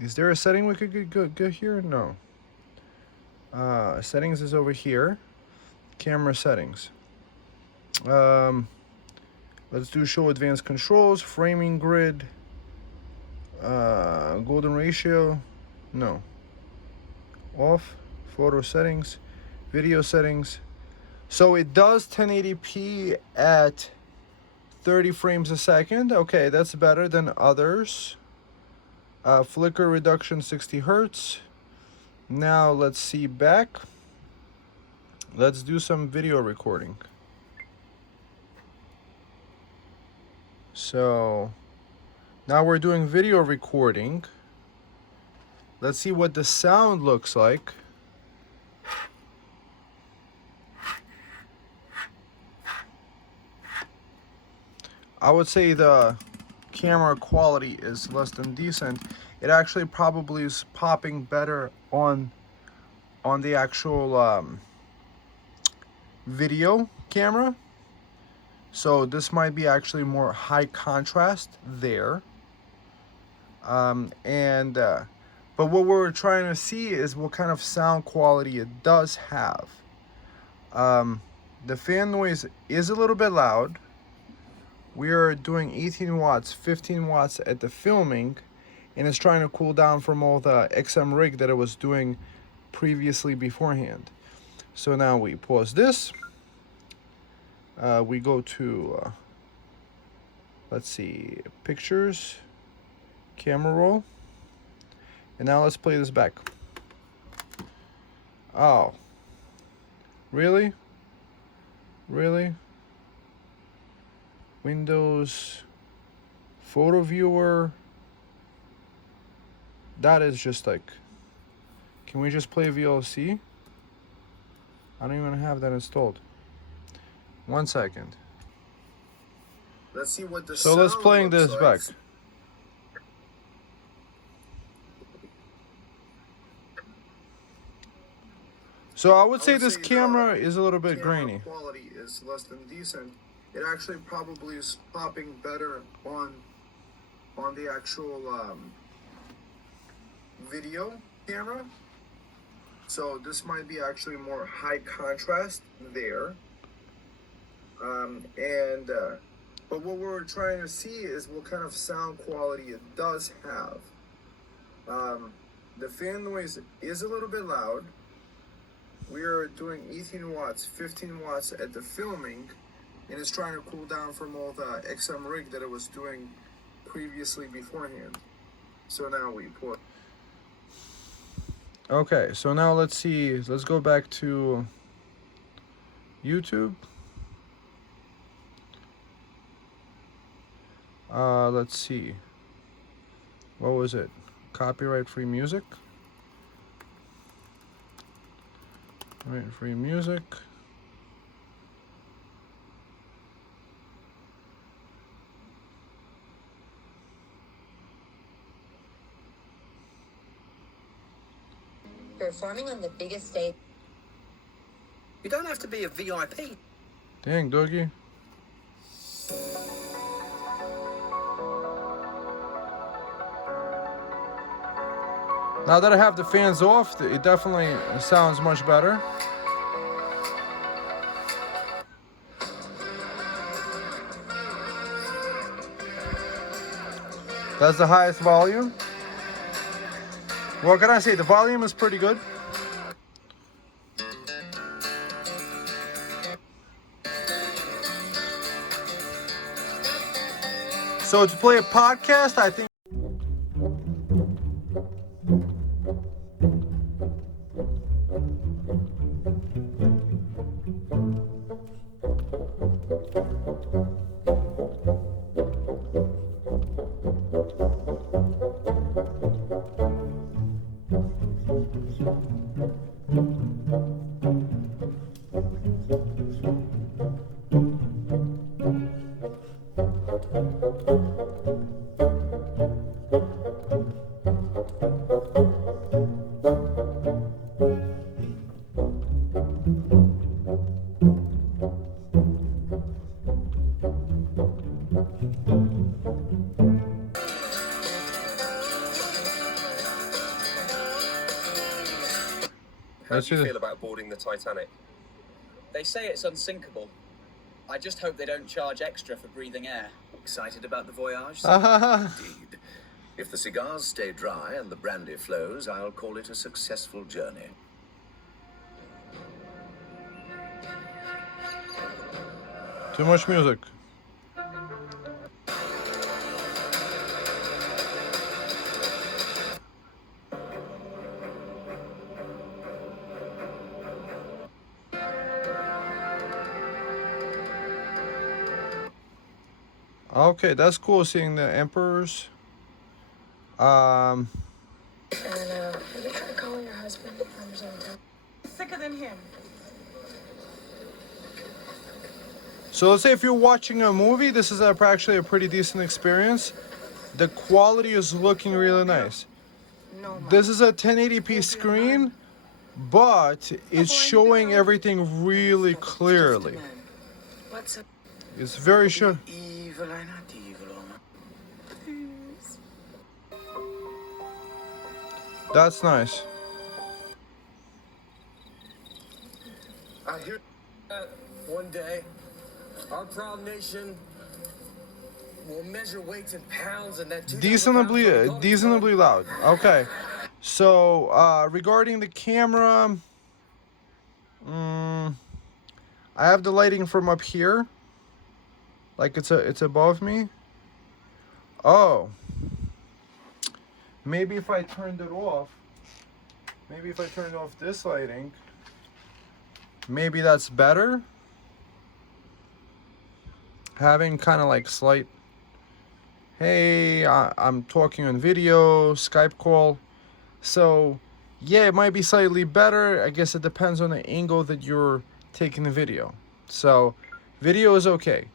Is there a setting we could go here? No. Settings is over here. Camera settings. Let's do show advanced controls, framing grid, golden ratio. No. Off. Photo settings, video settings. So it does 1080p at 30 frames a second. Okay, that's better than others. Flicker reduction 60 hertz. Now let's see back. Let's do some video recording. So now we're doing video recording. Let's see what the sound looks like. I would say the camera quality is less than decent. It actually probably is popping better on the actual video camera. So this might be actually more high contrast there. But what we're trying to see is what kind of sound quality it does have. The fan noise is a little bit loud. We are doing 18 watts, 15 watts at the filming, and it's trying to cool down from all the XM rig that it was doing previously beforehand. So now we pause this. We go to, let's see, pictures, camera roll. And now let's play this back. Oh. Really? Really? Windows photo viewer. That is just like, can we just play VLC? I don't even have that installed. 1 second. Let's see what the so let's playing this like. back. So I would say this camera is a little bit grainy. Quality is less than decent. It actually probably is popping better on the actual video camera. So this might be actually more high contrast there. But what we're trying to see is what kind of sound quality it does have. The fan noise is a little bit loud. We are doing 18 watts, 15 watts at the filming, and it's trying to cool down from all the XM rig that it was doing previously beforehand. So now we put. Okay, so now let's see. Let's go back to YouTube. Let's see. What was it? Copyright free music. Right, free music. Performing on the biggest stage. You don't have to be a VIP. Dang, doggy. Now that I have the fans off, it definitely sounds much better. That's the highest volume. What can I say? The volume is pretty good. So to play a podcast, I think How do you feel about boarding the Titanic? They say it's unsinkable. I just hope they don't charge extra for breathing air. Excited about the voyage? Uh-huh. Indeed. If the cigars stay dry and the brandy flows, I'll call it a successful journey. Too much music. Okay, that's cool seeing the emperors. And have you tried calling your husband? I'm so sicker than him. So let's say if you're watching a movie, this is actually a pretty decent experience. The quality is looking really nice. This is a 1080p screen, but it's showing everything really clearly. It's very sure. Evil, I'm not evil, That's nice. I hear that one day our proud nation will measure weights in pounds and that Decently loud. Okay. So regarding the camera, I have the lighting from up here, like it's above me. Oh, maybe if I turned it off, maybe if I turned off this lighting, maybe that's better. Having kind of like slight, hey, I'm talking on video, Skype call. So yeah, it might be slightly better. I guess it depends on the angle that you're taking the video. So video is okay.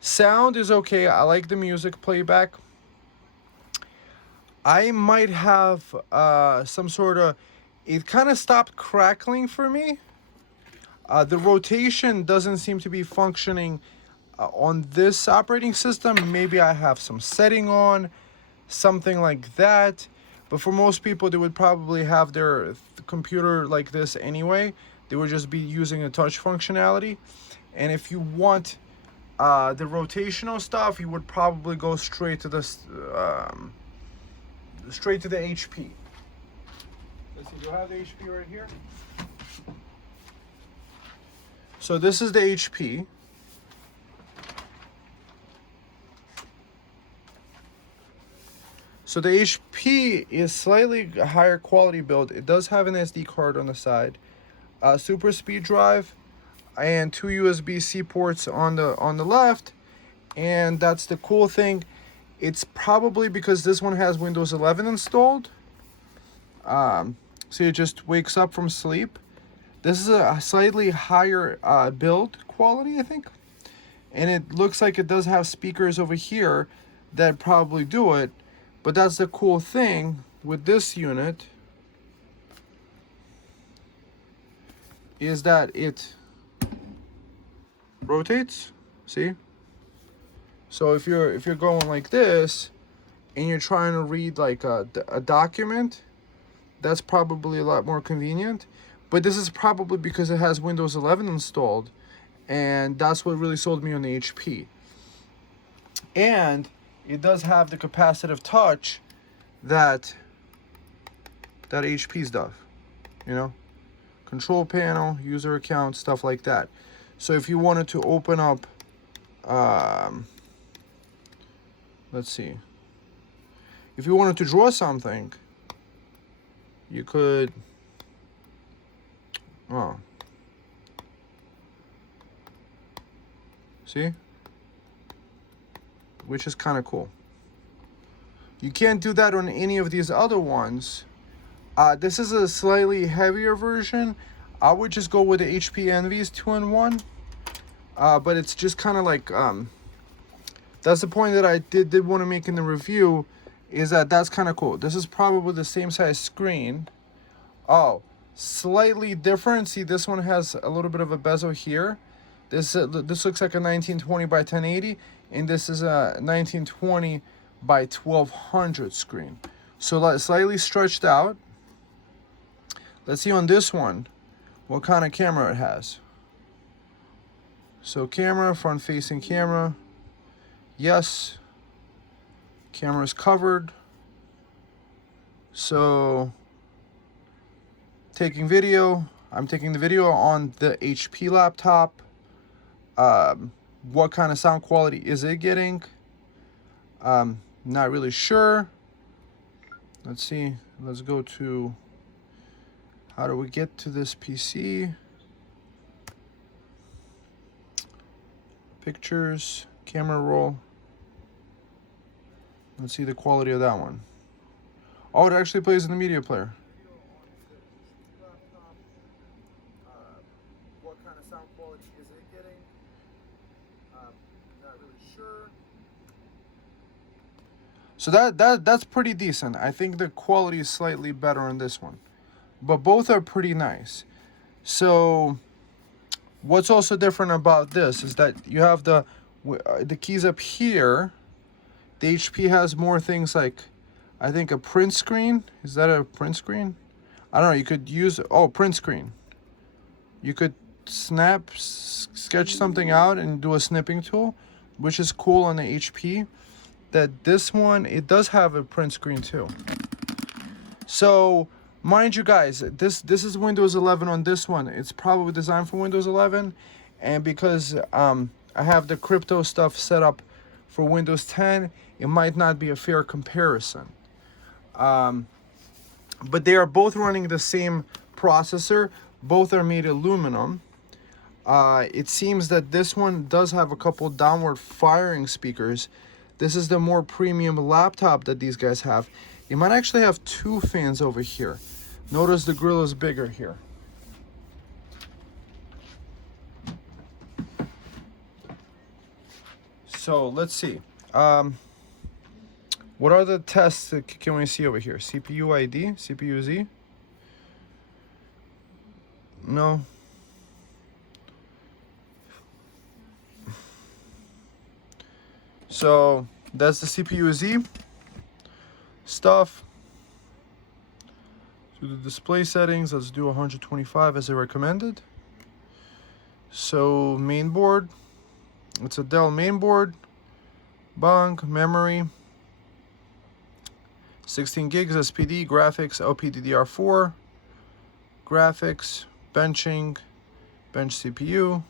Sound is okay. I like the music playback. I might have some sort of, it kind of stopped crackling for me. The rotation doesn't seem to be functioning on this operating system. Maybe I have some setting on, something like that. But for most people, they would probably have their computer like this anyway. They would just be using a touch functionality. And if you want the rotational stuff, you would probably go straight to this, straight to the HP. Let's see, do I have the HP right here? So this is the HP. So the HP is slightly higher quality build. It does have an SD card on the side, super speed drive, and 2 USB-C ports on the left. And that's the cool thing. It's probably because this one has Windows 11 installed. So it just wakes up from sleep. This is a slightly higher build quality, I think. And it looks like it does have speakers over here that probably do it. But that's the cool thing with this unit, is that it rotates. See? So if you're going like this and you're trying to read like a document, that's probably a lot more convenient. But this is probably because it has Windows 11 installed, and that's what really sold me on the HP. And it does have the capacitive touch that HP's does, you know, control panel, user account, stuff like that. So if you wanted to open up, let's see, if you wanted to draw something, you could, see? Which is kind of cool. You can't do that on any of these other ones. This is a slightly heavier version. I would just go with the HP Envy's 2-in-1. But it's just kind of like, that's the point that I did want to make in the review, is that that's kind of cool. This is probably the same size screen. Oh, slightly different. See, this one has a little bit of a bezel here. This looks like a 1920 by 1080, and this is a 1920 by 1200 screen. So slightly stretched out. Let's see on this one what kind of camera it has. So camera, front facing camera. Yes. Camera is covered. So taking video. I'm taking the video on the HP laptop. What kind of sound quality is it getting? Not really sure. Let's see. Let's go to, how do we get to this PC? Pictures, camera roll. Let's see the quality of that one. Oh, it actually plays in the media player. What kind of sound quality is it getting? Not really sure. So that's pretty decent. I think the quality is slightly better on this one, but both are pretty nice. So what's also different about this is that you have the keys up here. The HP has more things like, I think, a print screen. Is that a print screen? I don't know. You could use, print screen. You could sketch something out and do a snipping tool, which is cool on the HP. That this one, it does have a print screen too. So mind you guys, this is Windows 11 on this one. It's probably designed for Windows 11, and because I have the crypto stuff set up for Windows 10, it might not be a fair comparison. But they are both running the same processor. Both are made aluminum. It seems that this one does have a couple downward firing speakers. This is the more premium laptop that these guys have. You might actually have two fans over here. Notice the grill is bigger here. So let's see. What are the tests that can we see over here? CPU ID, CPU Z? No. So that's the CPU Z stuff. To the display settings, let's do 125 as I recommended. So main board, it's a Dell main board. Bang, memory, 16 gigs SPD, graphics, LPDDR4, graphics, benching, bench CPU.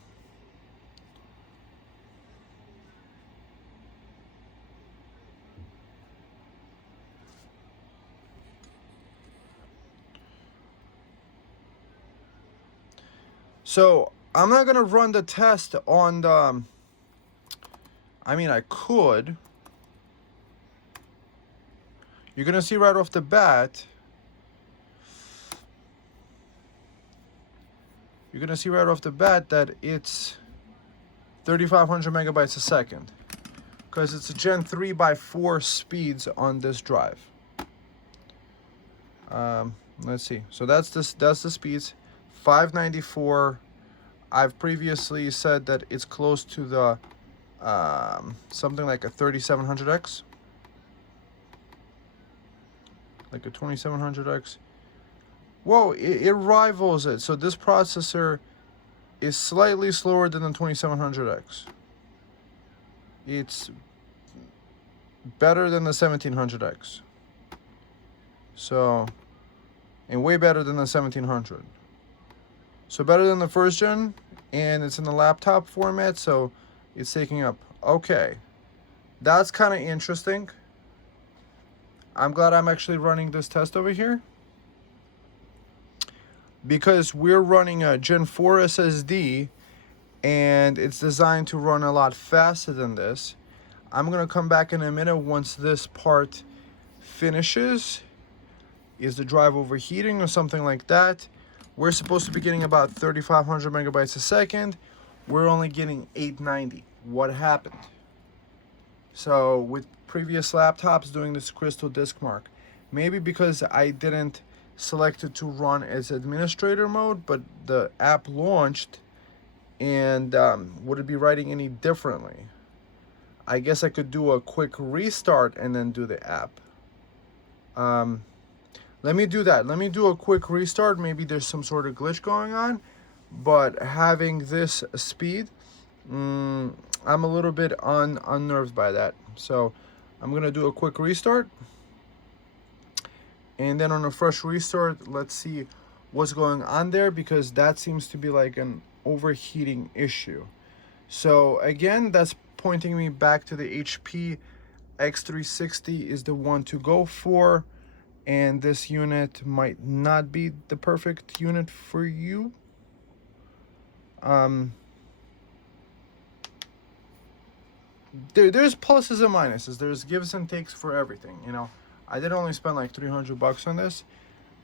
So I'm not gonna run the test on the, I mean, I could. You're gonna see right off the bat. You're gonna see right off the bat that it's 3,500 megabytes a second, because it's a Gen 3 by 4 speeds on this drive. Let's see. So that's this. That's the speeds. 594. I've previously said that it's close to the something like a 3700X, like a 2700X. Whoa, it rivals it. So this processor is slightly slower than the 2700X. It's better than the 1700X. So, and way better than the 1700. So better than the first gen, and it's in the laptop format, so it's taking up. Okay, that's kind of interesting. I'm glad I'm actually running this test over here, because we're running a Gen 4 SSD, and it's designed to run a lot faster than this. I'm gonna come back in a minute once this part finishes. Is the drive overheating or something like that? We're supposed to be getting about 3,500 megabytes a second. We're only getting 890. What happened? So with previous laptops doing this crystal disk mark, maybe because I didn't selected to run as administrator mode, but the app launched, and would it be writing any differently? I guess I could do a quick restart and then do the app. Let me do that. Let me do a quick restart. Maybe there's some sort of glitch going on, but having this speed, I'm a little bit unnerved by that. So I'm gonna do a quick restart, and then on a fresh restart, let's see what's going on there, because that seems to be like an overheating issue. So again, that's pointing me back to the HP X360 is the one to go for, and this unit might not be the perfect unit for you. There's pluses and minuses. There's gives and takes for everything, you know. I did only spend like 300 bucks on this.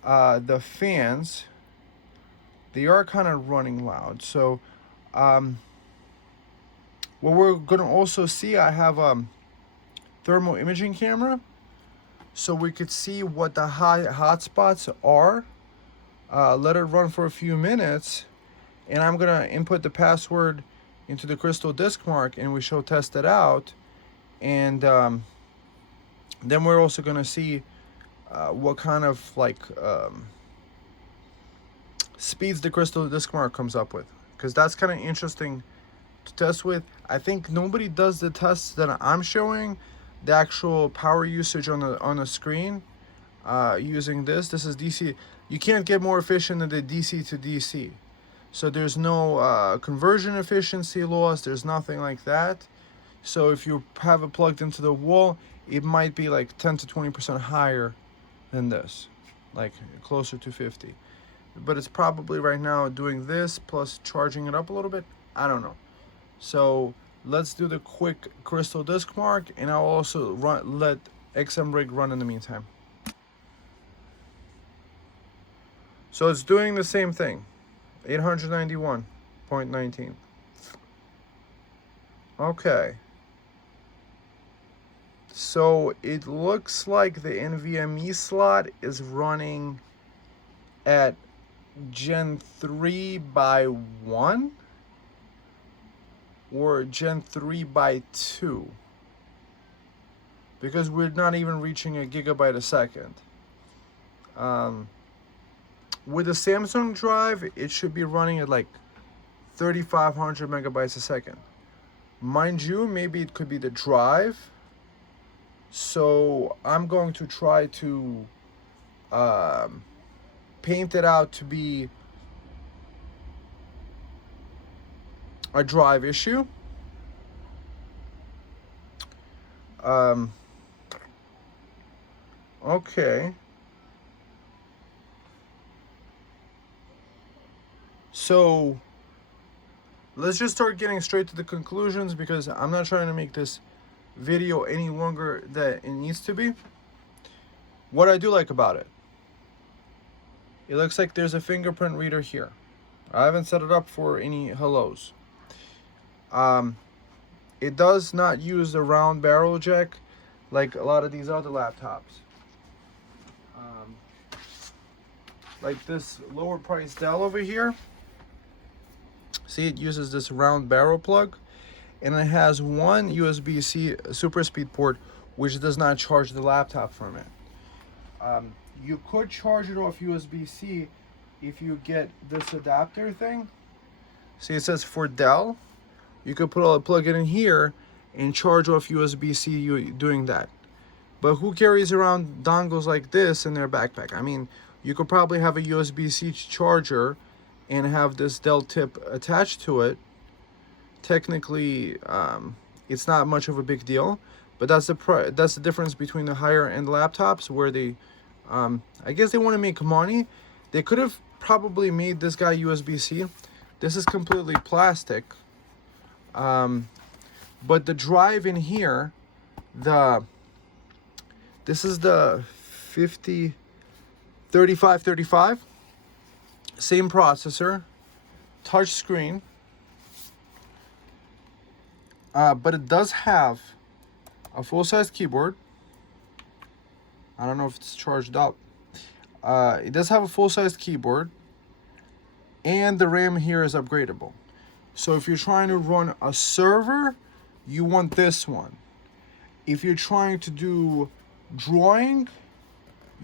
The fans, they are kind of running loud. So what we're gonna also see, I have thermal imaging camera, so we could see what the hot spots are. Let it run for a few minutes, and I'm gonna input the password into the crystal disk mark, and we shall test it out. And then we're also gonna see what kind of like speeds the crystal disk mark comes up with, because that's kind of interesting to test with. I think nobody does the tests that I'm showing, the actual power usage on the screen using this. This is DC. You can't get more efficient than the DC to DC. So there's no conversion efficiency loss. There's nothing like that. So if you have it plugged into the wall, it might be like 10 to 20% higher than this, like closer to 50. But it's probably right now doing this plus charging it up a little bit. I don't know. So let's do the quick crystal disk mark, and I'll also let XMRig run in the meantime. So it's doing the same thing, 891.19. Okay. So it looks like the NVMe slot is running at Gen 3 by 1 or Gen 3 by 2, because we're not even reaching a gigabyte a second. With the Samsung drive, it should be running at like 3,500 megabytes a second. Mind you, maybe it could be the drive. So I'm going to try to paint it out to be a drive issue. Okay. So let's just start getting straight to the conclusions, because I'm not trying to make this video any longer than it needs to be. What I do like about it, it looks like there's a fingerprint reader here. I haven't set it up for any hellos. It does not use the round barrel jack like a lot of these other laptops. Like this lower price Dell over here. See, it uses this round barrel plug, and it has one USB-C super speed port, which does not charge the laptop from it. You could charge it off USB-C if you get this adapter thing. See, it says for Dell. You could plug it in here and charge off USB-C doing that. But who carries around dongles like this in their backpack? I mean, you could probably have a USB-C charger and have this Dell tip attached to it. Technically, it's not much of a big deal, but that's the difference between the higher end laptops, where they, I guess they want to make money. They could have probably made this guy USB-C. This is completely plastic. But the drive in here, this is the 3535, same processor, touch screen, but it does have a full-size keyboard. I don't know if it's charged up. It does have a full-size keyboard, and the RAM here is upgradable. So if you're trying to run a server, you want this one. If you're trying to do drawing,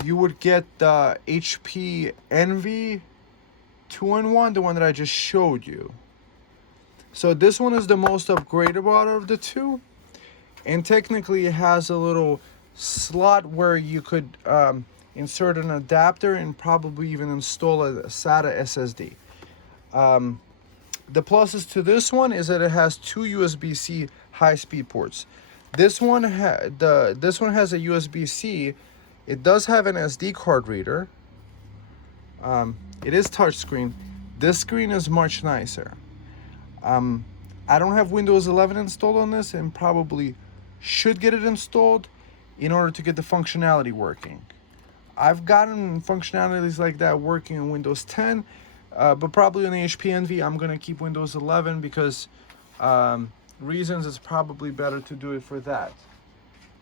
you would get the HP Envy 2-in-1, the one that I just showed you. So this one is the most upgradable out of the two, and technically it has a little slot where you could insert an adapter and probably even install a SATA SSD. The pluses to this one is that it has two USB-C high-speed ports. This one has a USB-C. It does have an SD card reader. It is touchscreen. This screen is much nicer. I don't have Windows 11 installed on this, and probably should get it installed in order to get the functionality working. I've gotten functionalities like that working in Windows 10, but probably on the HP Envy I'm going to keep Windows 11 because reasons it's probably better to do it for that.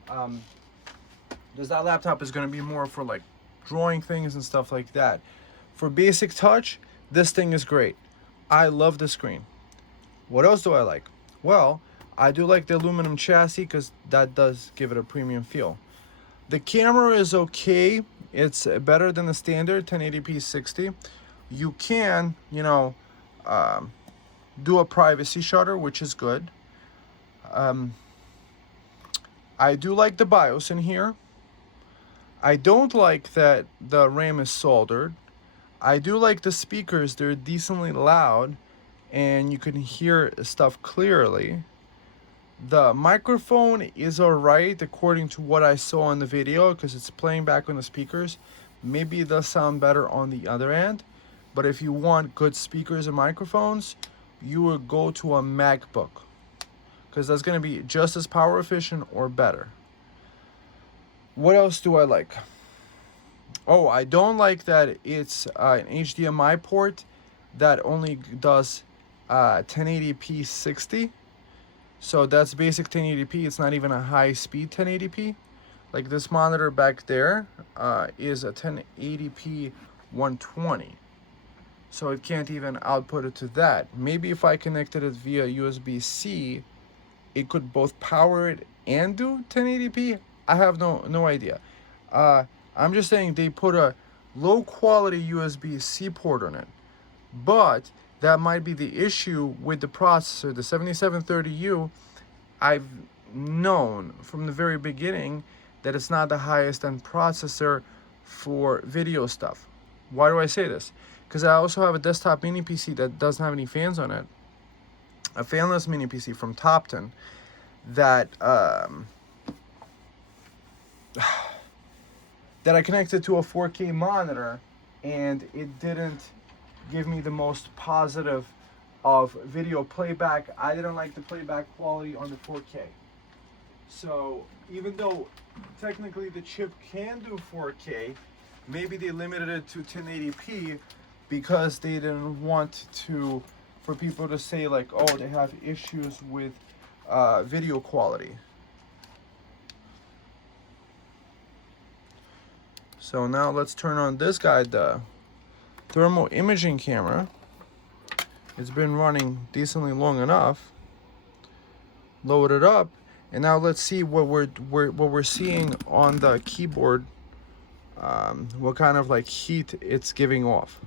Because that laptop is going to be more for like drawing things and stuff like that. For basic touch, this thing is great. I love the screen. What else do I like? Well, I do like the aluminum chassis because that does give it a premium feel. The camera is okay. It's better than the standard 1080p 60. You can, you know, do a privacy shutter, which is good. I do like the BIOS in here. I don't like that the RAM is soldered. I do like the speakers. They're decently loud and you can hear stuff clearly. The microphone is alright according to what I saw in the video because it's playing back on the speakers. Maybe it does sound better on the other end, but if you want good speakers and microphones, you would go to a MacBook because that's going to be just as power efficient or better. What else do I like? Oh, I don't like that it's an HDMI port that only does 1080p 60. So that's basic 1080p. It's not even a high speed 1080p. Like this monitor back there is a 1080p 120. So it can't even output it to that. Maybe if I connected it via USB-C, it could both power it and do 1080p. I have no idea. I'm just saying they put a low quality USB-C port on it. But that might be the issue with the processor. The 7730U, I've known from the very beginning that it's not the highest end processor for video stuff. Why do I say this? Because I also have a desktop mini PC that doesn't have any fans on it. A fanless mini PC from Topton that that I connected to a 4K monitor, and it didn't give me the most positive of video playback. I didn't like the playback quality on the 4K. So even though technically the chip can do 4K, maybe they limited it to 1080p because they didn't want to, for people to say like, oh, they have issues with video quality. So now let's turn on this guy, the thermal imaging camera. It's been running decently long enough. Load it up, and now let's see what we're seeing on the keyboard. What kind of like heat it's giving off.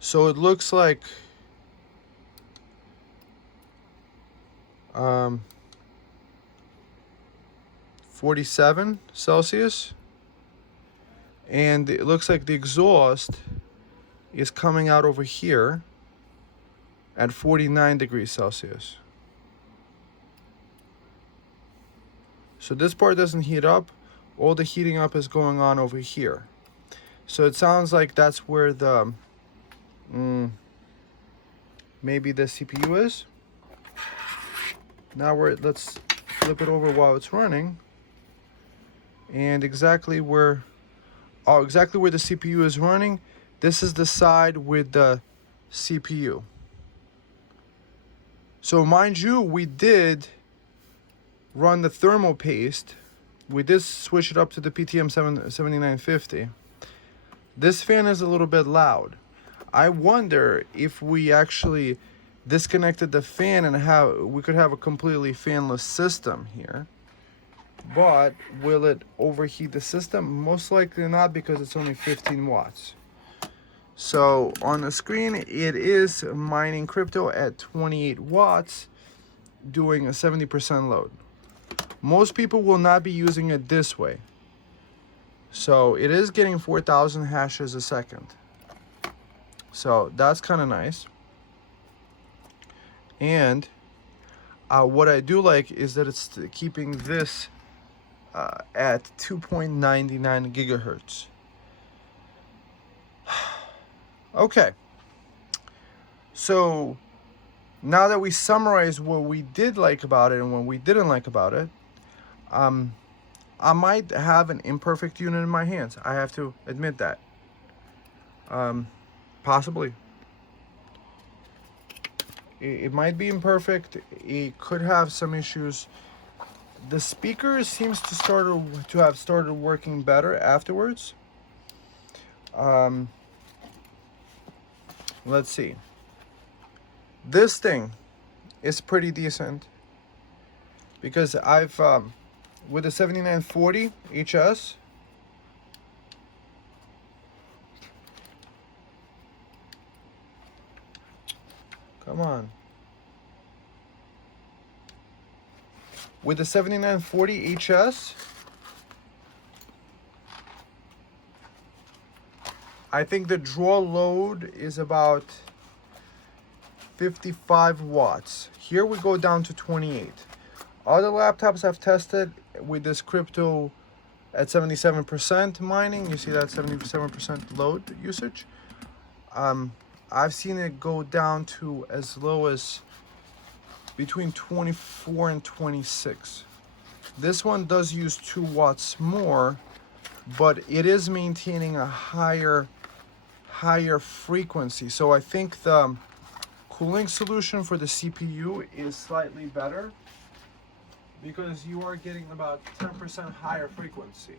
So it looks like 47 Celsius, and it looks like the exhaust is coming out over here at 49 degrees Celsius. So this part doesn't heat up. All the heating up is going on over here. So it sounds like that's where the maybe the CPU is. Now let's flip it over while it's running. And exactly where the CPU is running, this is the side with the CPU. So mind you, we did run the thermal paste we did switch it up to the PTM7950. This fan is a little bit loud. I wonder if we actually disconnected the fan and how we could have a completely fanless system here. But will it overheat the system? Most likely not, because it's only 15 watts. So on the screen, it is mining crypto at 28 watts, doing a 70% load. Most people will not be using it this way. So it is getting 4,000 hashes a second. So that's kind of nice. And what I do like is that it's keeping this at 2.99 gigahertz. Okay. So now that we summarized what we did like about it and what we didn't like about it, I might have an imperfect unit in my hands. I have to admit that. Possibly. It might be imperfect. It could have some issues. The speaker seems to have started working better afterwards. Let's see. This thing is pretty decent because I've with the 7940 HS, come on. With the 7940 HS, I think the draw load is about 55 watts. Here we go down to 28. Other laptops I've tested with this crypto at 77% mining, you see that 77% load usage. I've seen it go down to as low as between 24 and 26. This one does use 2 watts more, but it is maintaining a higher frequency. So I think the cooling solution for the CPU is slightly better because you are getting about 10% higher frequency.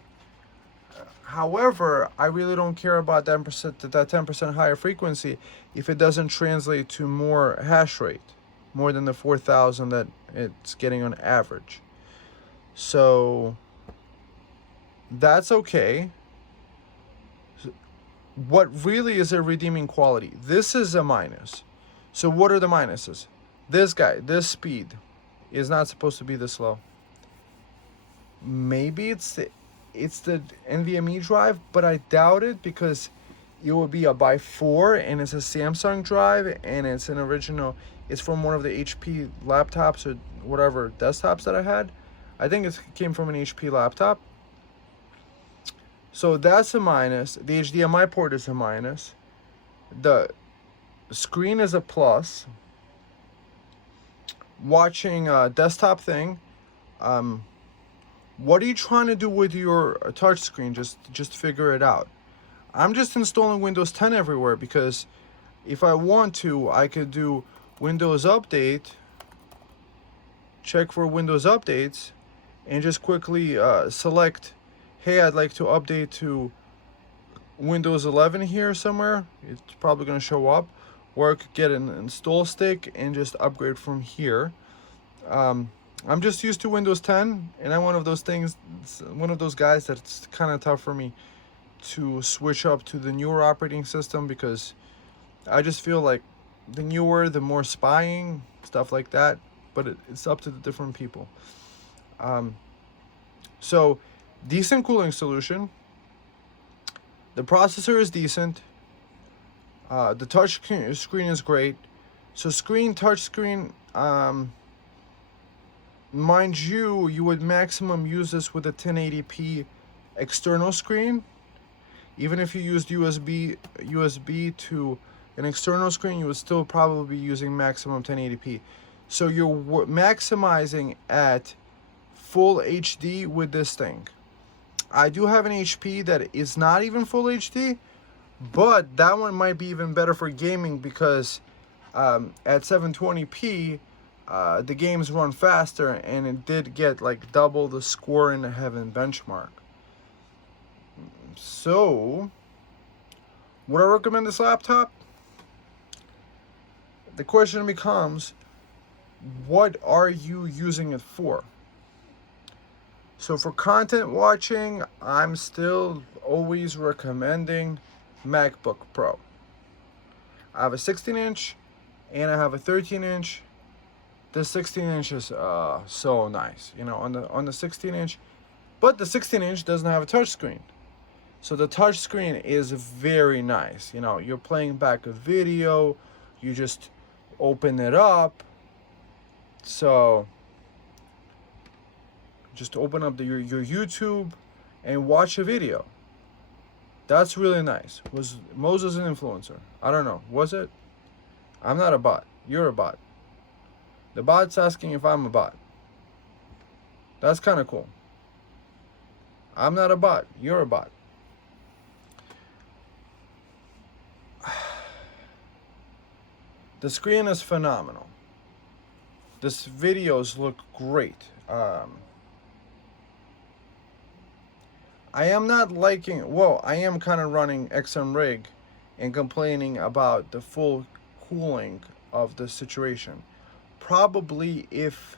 However, I really don't care about that 10% higher frequency if it doesn't translate to more hash rate, more than the 4,000 that it's getting on average. So that's okay. What really is a redeeming quality? This is a minus. So what are the minuses? This guy, this speed is not supposed to be this low. Maybe it's the NVMe drive, but I doubt it because it will be a by 4 and it's a Samsung drive and it's an original. It's from one of the HP laptops or whatever desktops that I had. I think it came from an HP laptop. So that's a minus. The HDMI port is a minus. The screen is a plus. Watching a desktop thing. What are you trying to do with your touch screen? Just figure it out. I'm just installing Windows 10 everywhere because if I want to, I could do Windows Update, check for Windows updates, and just quickly select, hey, I'd like to update to Windows 11 here somewhere. It's probably going to show up. Or I could get an install stick and just upgrade from here. I'm just used to Windows 10, and I'm one of those guys that's kind of tough for me to switch up to the newer operating system because I just feel like the newer, the more spying, stuff like that. But it's up to the different people. So, decent cooling solution. The processor is decent. The touch screen is great. So touch screen, mind you, you would maximum use this with a 1080p external screen. Even if you used USB to an external screen, you would still probably be using maximum 1080p. So you're maximizing at full HD with this thing. I do have an HP that is not even full HD, but that one might be even better for gaming because at 720p, the games run faster, and it did get like double the score in the Heaven benchmark. So, would I recommend this laptop? The question becomes, what are you using it for? So for content watching, I'm still always recommending MacBook Pro. I have a 16-inch and I have a 13-inch. The 16-inch is so nice, you know, on the 16-inch, but the 16-inch doesn't have a touchscreen. So the touchscreen is very nice. You know, you're playing back a video, you just open it up. So just open up your YouTube and watch a video. That's really nice. Was Moses an influencer? I don't know. Was it? I'm not a bot. You're a bot. The bot's asking if I'm a bot. That's kind of cool. I'm not a bot. You're a bot. The screen is phenomenal. This videos look great. I am not liking, well, I am kind of running XM rig and complaining about the full cooling of the situation. Probably if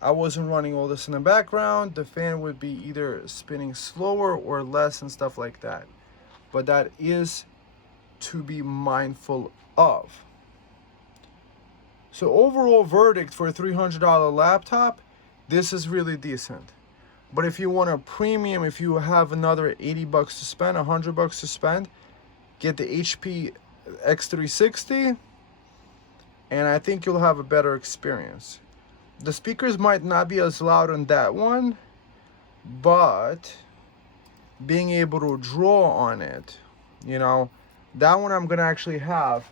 I wasn't running all this in the background, the fan would be either spinning slower or less and stuff like that. But that is to be mindful of. So overall verdict for a $300 laptop, this is really decent. But if you want a premium, if you have another 80 bucks to spend, 100 bucks to spend, get the HP X360, and I think you'll have a better experience. The speakers might not be as loud on that one, but being able to draw on it, you know, that one I'm gonna actually have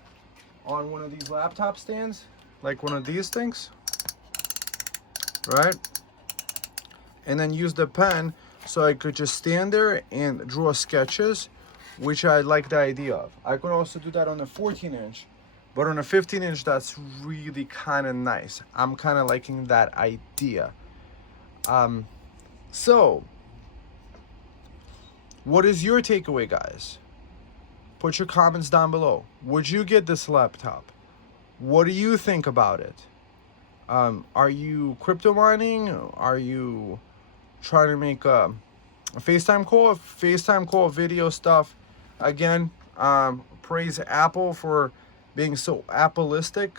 on one of these laptop stands, like one of these things, right? And then use the pen so I could just stand there and draw sketches, which I like the idea of. I could also do that on a 14-inch, but on a 15-inch, that's really kind of nice. I'm kind of liking that idea. So, what is your takeaway, guys? Put your comments down below. Would you get this laptop? What do you think about it? Are you crypto mining? Are you trying to make a FaceTime call? FaceTime call video stuff. Again, praise Apple for being so Appleistic.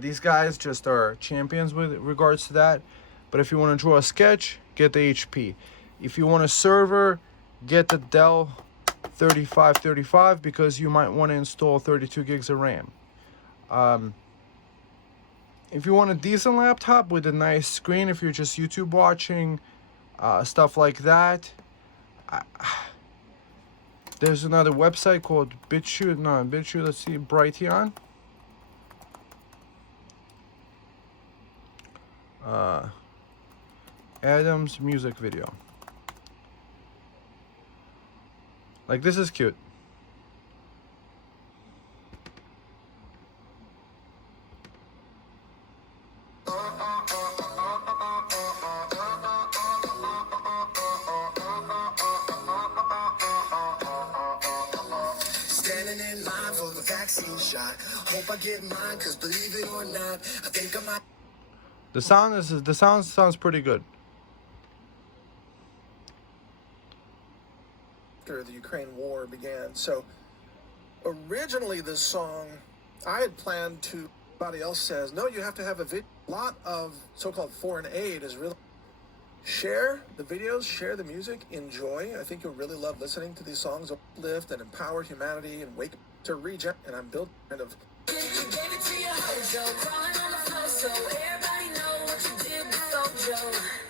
These guys just are champions with regards to that. But if you want to draw a sketch, get the HP. If you want a server, get the DELL 3535 because you might want to install 32 gigs of RAM. If you want a decent laptop with a nice screen, if you're just YouTube watching, stuff like that, there's another website called BitChute, let's see, Brighteon. Adam's music video. Like, this is cute. Standing in line for the vaccine shot. Hope I get mine, cause believe it or not, I think I might. The sound sounds pretty good. After the Ukraine war began. So originally this song, I had planned to, somebody else says, no, you have to have a video. A lot of so-called foreign aid is really, share the videos, share the music, enjoy. I think you'll really love listening to these songs, uplift and empower humanity and wake to regen. And I'm built kind of.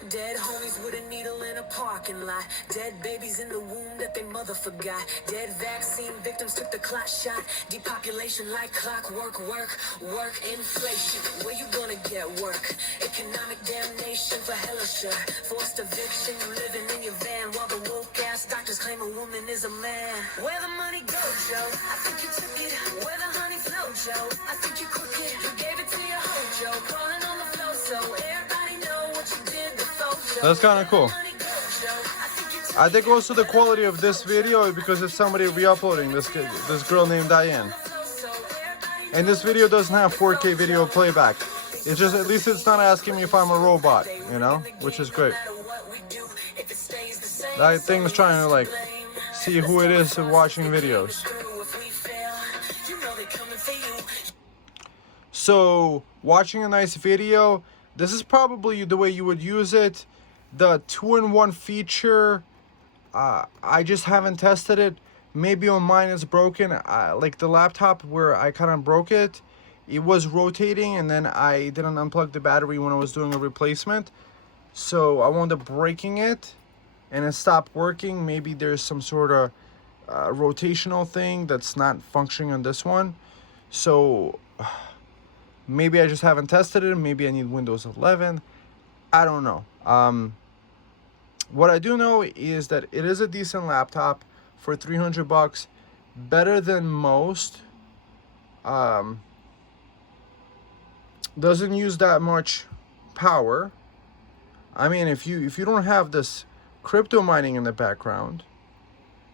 Dead homies with a needle in a parking lot. Dead babies in the womb that they mother forgot. Dead vaccine victims took the clot shot. Depopulation like clockwork, work, inflation. Where you gonna get work? Economic damnation for hella sure. Forced eviction, you living in your van while the woke ass doctors claim a woman is a man. Where the money go, Joe? I think you took it. Where the honey flow, Joe? I think you crooked. You gave it to your hoe, Joe. That's kind of cool. I think also the quality of this video because it's somebody re-uploading, this girl named Diane. And this video doesn't have 4K video playback. It's just, at least it's not asking me if I'm a robot, you know, which is great. That thing is trying to like see who it is watching videos. So watching a nice video, this is probably the way you would use it. The 2-in-1 feature, I just haven't tested it. Maybe on mine it's broken. Like the laptop where I kind of broke it, it was rotating and then I didn't unplug the battery when I was doing a replacement. So I wound up breaking it and it stopped working. Maybe there's some sort of rotational thing that's not functioning on this one. So maybe I just haven't tested it. Maybe I need Windows 11. I don't know. What I do know is that it is a decent laptop for $300, better than most. Doesn't use that much power. I mean, if you don't have this crypto mining in the background,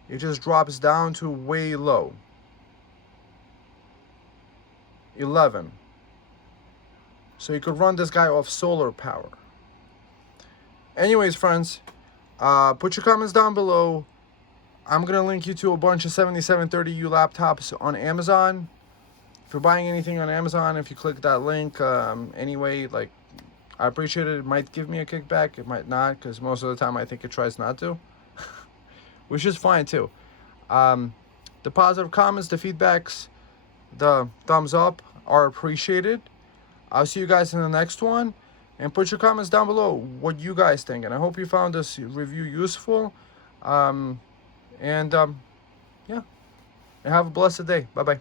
it just drops down to way low. 11. So you could run this guy off solar power. Anyways, friends, put your comments down below. I'm going to link you to a bunch of 7730U laptops on Amazon. If you're buying anything on Amazon, if you click that link, anyway, like, I appreciate it. It might give me a kickback. It might not, because most of the time I think it tries not to. Which is fine, too. The positive comments, the feedbacks, the thumbs up are appreciated. I'll see you guys in the next one. And put your comments down below what you guys think. And I hope you found this review useful. Yeah. And have a blessed day. Bye-bye.